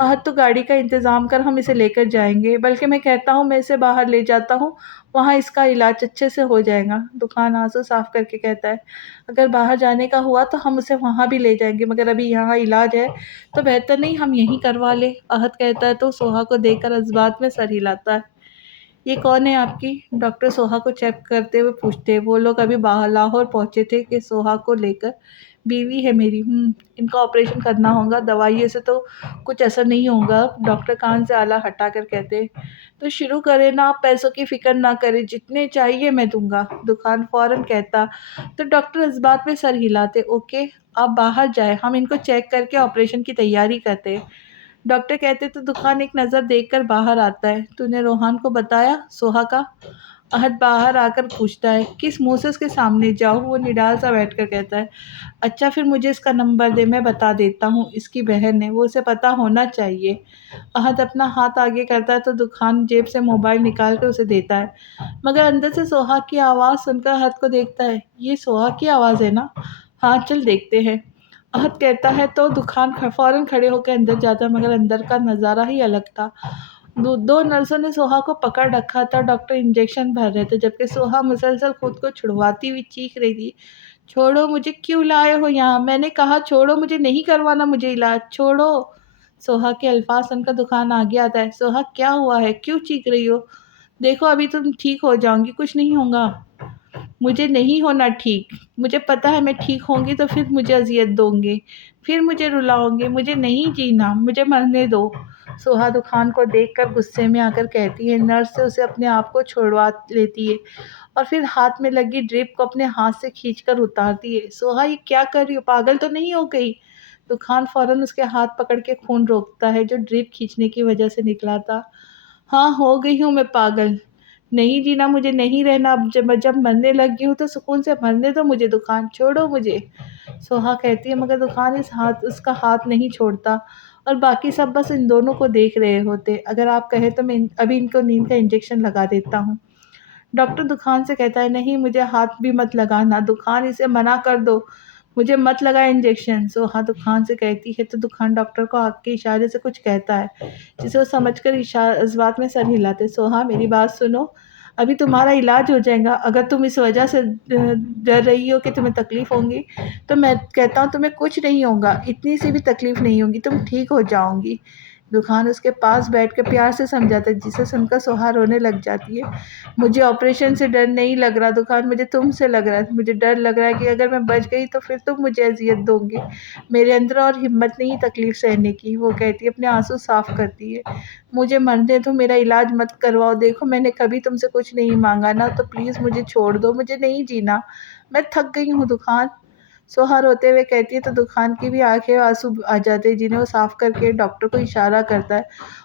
احد تو گاڑی کا انتظام کر، ہم اسے لے کر جائیں گے، بلکہ میں کہتا ہوں میں اسے باہر لے جاتا ہوں، وہاں اس کا علاج اچھے سے ہو جائے گا۔ دکان آنسو صاف کر کے کہتا ہے، اگر باہر جانے کا ہوا تو ہم اسے وہاں بھی لے جائیں گے، مگر ابھی یہاں علاج ہے تو بہتر نہیں ہم یہیں کروا لیں؟ احد کہتا ہے تو سوہا کو دیکھ کر جذبات میں سر ہلاتا ہے۔ یہ کون ہے آپ کی؟ ڈاکٹر سوہا کو چیک کرتے ہوئے پوچھتے ہیں۔ وہ لوگ ابھی باہر لاہور پہنچے تھے کہ سوہا کو لے کر۔ بیوی ہے میری۔ ان کا آپریشن کرنا ہوگا، دوائیوں سے تو کچھ اثر نہیں ہوگا، ڈاکٹر کان سے آلہ ہٹا کر کہتے ہیں۔ تو شروع کریں نا، آپ پیسوں کی فکر نہ کریں، جتنے چاہیے میں دوں گا، دکان فوراً کہتا۔ تو ڈاکٹر اس بات پہ سر ہلاتے، اوکے آپ باہر جائیں، ہم ان کو چیک کر کے آپریشن کی تیاری کرتے ہیں۔ ڈاکٹر کہتے تو دکان ایک نظر دیکھ کر باہر آتا ہے۔ تو نے روحان کو بتایا سوہا کا؟ احد باہر آ کر پوچھتا ہے۔ کس منہ سے اس کے سامنے جاؤ؟ وہ نڈال سا بیٹھ کر کہتا ہے، اچھا پھر مجھے اس کا نمبر دے، میں بتا دیتا ہوں، اس کی بہن ہے، وہ اسے پتا ہونا چاہیے۔ احد اپنا ہاتھ آگے کرتا ہے تو دکان جیب سے موبائل نکال کر اسے دیتا ہے، مگر اندر سے سوہا کی آواز سن کر احد کو دیکھتا ہے، یہ سوہا کی آواز ہے نا؟ ہاں چل دیکھتے ہیں، احد کہتا ہے تو دکان فوراً کھڑے ہو کے اندر جاتا ہے، مگر اندر کا نظارہ ہی الگ تھا۔ دو نرسوں نے سوہا کو پکڑ رکھا تھا، ڈاکٹر انجیکشن بھر رہے تھے، جبکہ سوہا مسلسل خود کو چھڑواتی ہوئی چیخ رہی تھی، چھوڑو مجھے، کیوں لائے ہو یہاں؟ میں نے کہا چھوڑو مجھے، نہیں کروانا مجھے علاج، چھوڑو۔ سوہا کے الفاظ سن کر دکان آگے آتا ہے۔ سوہا کیا ہوا ہے، کیوں چیخ رہی ہو؟ دیکھو ابھی تم ٹھیک ہو جاؤں گی، کچھ نہیں ہوگا۔ مجھے نہیں ہونا ٹھیک، مجھے پتا ہے میں ٹھیک ہوں گی تو پھر مجھے اذیت دوں گے، پھر مجھے رلاؤں گے، مجھے نہیں جینا، مجھے مرنے دو۔ سوہا دکان کو دیکھ کر غصے میں آ کر کہتی ہے۔ نرس سے اسے اپنے آپ کو چھڑوا لیتی ہے اور پھر ہاتھ میں لگی ڈرپ کو اپنے ہاتھ سے کھینچ کر اتارتی ہے۔ سوہا یہ کیا کر رہی ہو، پاگل تو نہیں ہو گئی؟ دکان فوراً اس کے ہاتھ پکڑ کے خون روکتا ہے جو ڈرپ کھینچنے کی وجہ سے نکلا تھا۔ ہاں ہو گئی ہوں میں پاگل، نہیں جینا مجھے، نہیں رہنا، اب جب مرنے لگی ہوں تو سکون سے مرنے دو مجھے، دکان چھوڑو مجھے۔ سوہا کہتی ہے، مگر دکان اس کا ہاتھ نہیں چھوڑتا، اور باقی سب بس ان دونوں کو دیکھ رہے ہوتے۔ اگر آپ کہیں تو میں ابھی ان کو نیند کا انجیکشن لگا دیتا ہوں۔ ڈاکٹر دکان سے کہتا ہے، نہیں مجھے ہاتھ بھی مت لگانا، دکان اسے منع کر دو، مجھے مت لگا انجیکشن۔ سوہا دکان سے کہتی ہے تو دکان ڈاکٹر کو آنکھ کے اشارے سے کچھ کہتا ہے، جسے وہ سمجھ کر اس بات میں سر ہلاتے۔ سوہا میری بات سنو، ابھی تمہارا علاج ہو جائے گا، اگر تم اس وجہ سے ڈر رہی ہو کہ تمہیں تکلیف ہوں گی تو میں کہتا ہوں تمہیں کچھ نہیں ہوگا، اتنی سی بھی تکلیف نہیں ہوگی، تم ٹھیک ہو جاؤ گی۔ دکان اس کے پاس بیٹھ کے پیار سے سمجھاتا ہے، جسے سن کر سوہا رونے لگ جاتی ہے۔ مجھے آپریشن سے ڈر نہیں لگ رہا دکان، مجھے تم سے لگ رہا ہے، مجھے ڈر لگ رہا ہے کہ اگر میں بچ گئی تو پھر تم مجھے اذیت دو گے، میرے اندر اور ہمت نہیں تکلیف سہنے کی۔ وہ کہتی ہے، اپنے آنسو صاف کرتی ہے، مجھے مرنے دو، میرا علاج مت کرواؤ، دیکھو میں نے کبھی تم سے کچھ نہیں مانگا نا، تو پلیز مجھے چھوڑ دو، مجھے نہیں جینا، میں تھک گئی ہوں دکان۔ سوہا روتے ہوئے کہتی ہے تو دکان کی بھی آنکھیں آنسو آ جاتے ہیں، جنہیں وہ صاف کر کے ڈاکٹر کو اشارہ کرتا ہے،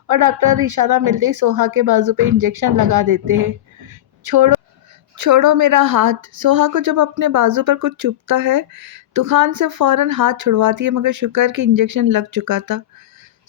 اور ڈاکٹر اشارہ ملتے ہی سوہا کے بازو پہ انجیکشن لگا دیتے ہیں۔ چھوڑو چھوڑو میرا ہاتھ۔ سوہا کو جب اپنے بازو پر کچھ چبھتا ہے، دکان سے فوراً ہاتھ چھڑواتی ہے، مگر شکر کہ انجیکشن لگ چکا تھا۔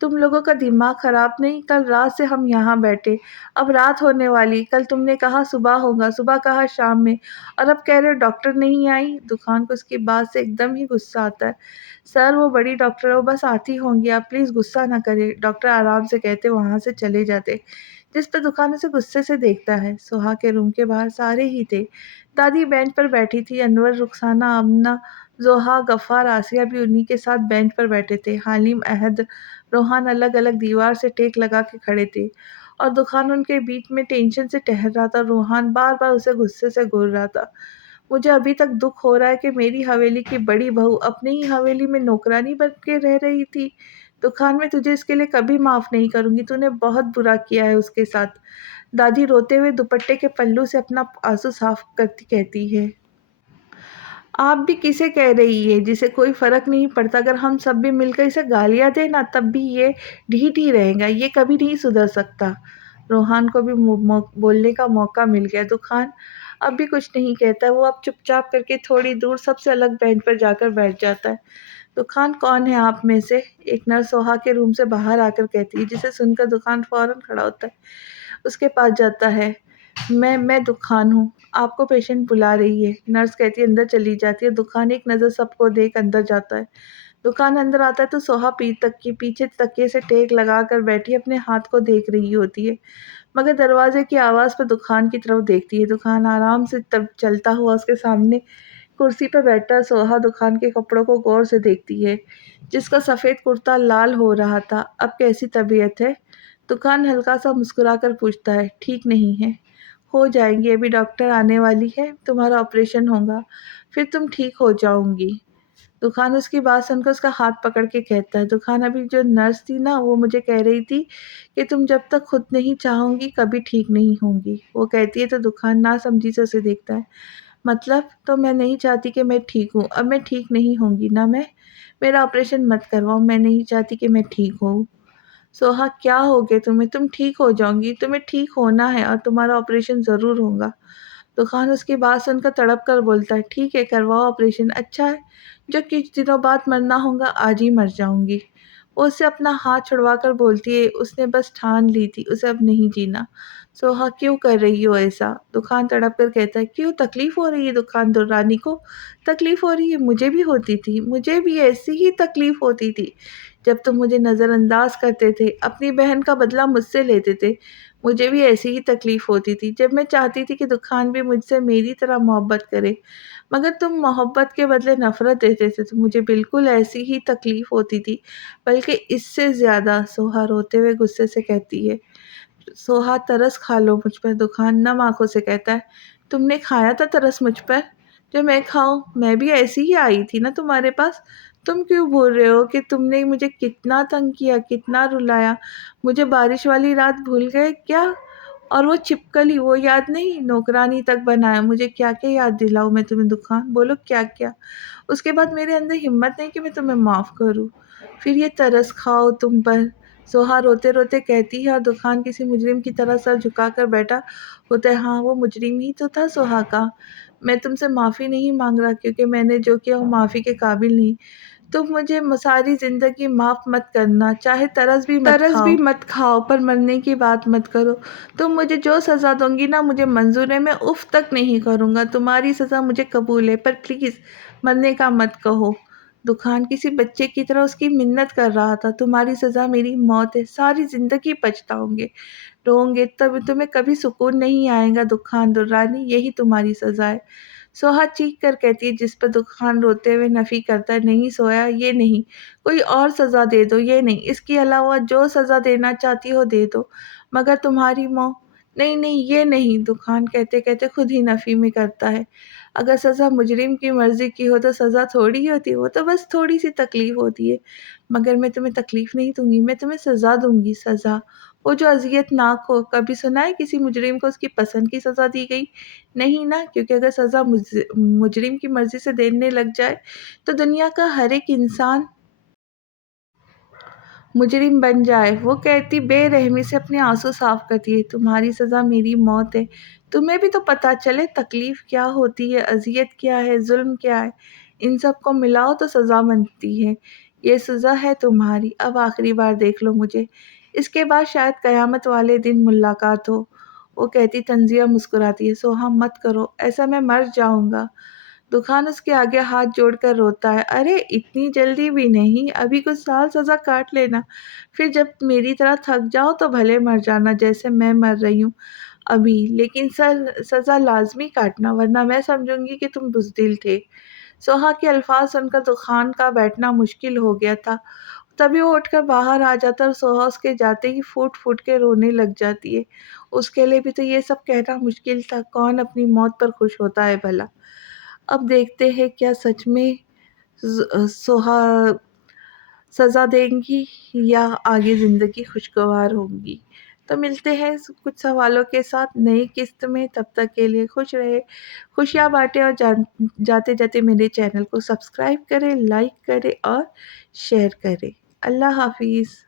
تم لوگوں کا دماغ خراب نہیں؟ کل رات سے ہم یہاں بیٹھے، اب رات ہونے والی، کل تم نے کہا صبح ہوگا، صبح کہا شام میں، اور اب کہہ رہے ہو ڈاکٹر نہیں آئی۔ دکان کو اس کی بات سے ایک دم ہی غصہ آتا ہے۔ سر وہ بڑی ڈاکٹر ہے، وہ بس آتی ہوں گی، آپ پلیز غصہ نہ کریں، ڈاکٹر آرام سے کہتے وہاں سے چلے جاتے، جس پہ دکان اسے غصے سے دیکھتا ہے۔ سہا کے روم کے باہر سارے ہی تھے۔ دادی بینچ پر بیٹھی تھی، انور، رخسانہ، آمنہ، زوہا، غفار، آسیہ بھی انہی کے ساتھ بینچ پر بیٹھے تھے۔ حلیم، احد، روحان الگ الگ دیوار سے ٹیک لگا کے کھڑے تھے، اور دکان ان کے بیچ میں ٹینشن سے ٹہر رہا تھا۔ روحان بار بار اسے غصے سے گھور رہا تھا۔ مجھے ابھی تک دکھ ہو رہا ہے کہ میری حویلی کی بڑی بہو اپنی ہی حویلی میں نوکرانی بن کے رہ رہی تھی۔ دکان میں تجھے اس کے لیے کبھی معاف نہیں کروں گی، تو نے بہت برا کیا ہے اس کے ساتھ۔ دادی روتے ہوئے دوپٹے کے پلو سے اپنا آنسو صاف کرتی کہتی ہے۔ آپ بھی کسے کہہ رہی ہے جسے کوئی فرق نہیں پڑتا؟ اگر ہم سب بھی مل کر اسے گالیاں دیں نا تب بھی یہ ڈھیٹ ہی رہے گا، یہ کبھی نہیں سدھر سکتا۔ روحان کو بھی بولنے کا موقع مل گیا۔ دکان اب بھی کچھ نہیں کہتا، وہ اب چپ چاپ کر کے تھوڑی دور سب سے الگ بینچ پر جا کر بیٹھ جاتا ہے۔ دکان کون ہے آپ میں سے؟ ایک نرس سوہا کے روم سے باہر آ کر کہتی ہے، جسے سن کر دکان فوراً کھڑا ہوتا ہے، اس کے پاس جاتا ہے۔ میں دکان ہوں، آپ کو پیشنٹ بلا رہی ہے، نرس کہتی ہے، اندر چلی جاتی ہے۔ دکان ایک نظر سب کو دیکھ اندر جاتا ہے۔ دکان اندر آتا ہے تو سوہا پیچھے تکیے سے ٹیک لگا کر بیٹھی اپنے ہاتھ کو دیکھ رہی ہوتی ہے، مگر دروازے کی آواز پہ دکان کی طرف دیکھتی ہے۔ دکان آرام سے تب چلتا ہوا اس کے سامنے کرسی پہ بیٹھا سوہا دکان کے کپڑوں کو غور سے دیکھتی ہے، جس کا سفید کرتا لال ہو رہا تھا۔ اب کیسی طبیعت ہے؟ دکان ہلکا سا مسکرا کر پوچھتا ہے۔ ٹھیک نہیں ہے، ہو جائیں گی، ابھی ڈاکٹر آنے والی ہے، تمہارا آپریشن ہوگا، پھر تم ٹھیک ہو جاؤں گی۔ دکان اس کی بات سن کر اس کا ہاتھ پکڑ کے کہتا ہے۔ دکان ابھی جو نرس تھی نا، وہ مجھے کہہ رہی تھی کہ تم جب تک خود نہیں چاہوں گی کبھی ٹھیک نہیں ہوں گی، وہ کہتی ہے۔ تو دکان نہ سمجھی سے اسے دیکھتا ہے۔ مطلب؟ تو میں نہیں چاہتی کہ میں ٹھیک ہوں، اب میں ٹھیک نہیں ہوں گی نا، میرا آپریشن مت کرواؤ، میں نہیں چاہتی کہ میں ٹھیک ہوں۔ سوہا کیا ہو گیا تمہیں؟ تم ٹھیک ہو جاؤں گی، تمہیں ٹھیک ہونا ہے اور تمہارا آپریشن ضرور ہوگا۔ دکان اس کی بات سن کر تڑپ کر بولتا ہے، ٹھیک ہے کرواؤ آپریشن، اچھا ہے، جو کچھ دنوں بعد مرنا ہوگا آج ہی مر جاؤں گی۔ وہ اس سے اپنا ہاتھ چھڑوا کر بولتی ہے، اس نے بس ٹھان لی تھی، اسے اب نہیں جینا۔ سوہا کیوں کر رہی ہو ایسا؟ دکان تڑپ کر کہتا ہے، کیوں تکلیف ہو رہی ہے دکان رانی کو؟ تکلیف ہو رہی ہے، مجھے بھی ہوتی تھی، مجھے بھی ایسی ہی تکلیف ہوتی تھی جب تم مجھے نظر انداز کرتے تھے، اپنی بہن کا بدلہ مجھ سے لیتے تھے، مجھے بھی ایسی ہی تکلیف ہوتی تھی جب میں چاہتی تھی کہ دکان بھی مجھ سے میری طرح محبت کرے، مگر تم محبت کے بدلے نفرت دیتے تھے، تو مجھے بالکل ایسی ہی تکلیف ہوتی تھی، بلکہ اس سے زیادہ۔ سوہا روتے ہوئے غصے سے کہتی ہے۔ سوہا ترس کھا لو مجھ پر، دکان نم آنکھوں سے کہتا ہے۔ تم نے کھایا تھا ترس مجھ پر؟ جو میں کھاؤں؟ میں بھی ایسی ہی آئی تھی نا تمہارے پاس، تم کیوں بھول رہے ہو کہ تم نے مجھے کتنا تنگ کیا، کتنا رلایا؟ مجھے بارش والی رات بھول گئے کیا؟ اور وہ چھپکلی، وہ یاد نہیں؟ نوکرانی تک بنایا مجھے، کیا کیا یاد دلاؤں میں تمہیں؟ دکان بولو کیا کیا؟ اس کے بعد میرے اندر ہمت نہیں کہ میں تمہیں معاف کروں، پھر یہ ترس کھاؤ تم پر۔ سوہا روتے روتے کہتی ہے، اور دکان کسی مجرم کی طرح سر جھکا کر بیٹھا ہوتا ہے۔ ہاں وہ مجرم ہی تو تھا، سوہا کا۔ میں تم سے معافی نہیں مانگ رہا، کیونکہ میں نے جو کیا وہ معافی کے قابل نہیں۔ تم مجھے ساری زندگی معاف مت کرنا، چاہے ترس بھی مت کھاؤ، پر مرنے کی بات مت کرو۔ تم مجھے جو سزا دوں گی نا مجھے منظور ہے، میں اف تک نہیں کروں گا، تمہاری سزا مجھے قبول ہے، پر پلیز مرنے کا مت کہو۔ دکان کسی بچے کی طرح اس کی منت کر رہا تھا۔ تمہاری سزا میری موت ہے، ساری زندگی پچھتاؤں گے، روؤں گے، تب تمہیں کبھی سکون نہیں آئے گا دکان رانی، یہی تمہاری سزا ہے۔ سوہا چیخ کر کہتی ہے، جس پر دکان روتے ہوئے نفی کرتا ہے، نہیں سویا، یہ نہیں، کوئی اور سزا دے دو، یہ نہیں، اس کے علاوہ جو سزا دینا چاہتی ہو دے دو، مگر تمہاری نہیں نہیں، یہ نہیں، دکان کہتے کہتے خود ہی نفی میں کرتا ہے۔ اگر سزا مجرم کی مرضی کی ہو تو سزا تھوڑی ہی ہوتی، وہ تو بس تھوڑی سی تکلیف ہوتی ہے، مگر میں تمہیں تکلیف نہیں دوں گی، میں تمہیں سزا دوں گی، سزا وہ جو اذیت ناک ہو۔ کبھی سنا ہے کسی مجرم کو اس کی پسند کی سزا دی گئی؟ نہیں نا، کیونکہ اگر سزا مجرم کی مرضی سے دینے لگ جائے تو دنیا کا ہر ایک انسان مجرم بن جائے۔ وہ کہتی بے رحمی سے اپنے آنسو صاف کرتی ہے، تمہاری سزا میری موت ہے، تمہیں بھی تو پتا چلے تکلیف کیا ہوتی ہے، اذیت کیا ہے، ظلم کیا ہے، ان سب کو ملاؤ تو سزا بنتی ہے۔ یہ سزا ہے تمہاری، اب آخری بار دیکھ لو مجھے، اس کے بعد شاید قیامت والے دن ملاقات ہو۔ وہ کہتی تنزیہ مسکراتی ہے، سوہا مت کرو، ایسا میں مر جاؤں گا۔ دکان اس کے آگے ہاتھ جوڑ کر روتا ہے، ارے اتنی جلدی بھی نہیں، ابھی کچھ سال سزا کاٹ لینا، پھر جب میری طرح تھک جاؤ تو بھلے مر جانا جیسے میں مر رہی ہوں ابھی، لیکن سزا لازمی کاٹنا ورنہ میں سمجھوں گی کہ تم بزدل تھے۔ سوہا کے الفاظ سن کر دکان کا بیٹھنا مشکل ہو گیا تھا، تبھی وہ اٹھ کر باہر آ جاتا اور سوہا اس کے جاتے ہی پھوٹ پھوٹ کے رونے لگ جاتی ہے۔ اس کے لیے بھی تو یہ سب کہنا مشکل تھا، کون اپنی موت پر خوش ہوتا ہے بھلا۔ اب دیکھتے ہیں کیا سچ میں سوہا سزا دیں گی یا آگے زندگی خوشگوار ہوگی۔ تو ملتے ہیں کچھ سوالوں کے ساتھ نئی قسط میں، تب تک کے لیے خوش رہے، خوشیاں بانٹے اور جاتے جاتے میرے چینل کو سبسکرائب کریں، لائک کریں اور شیئر کریں۔ اللہ حافظ۔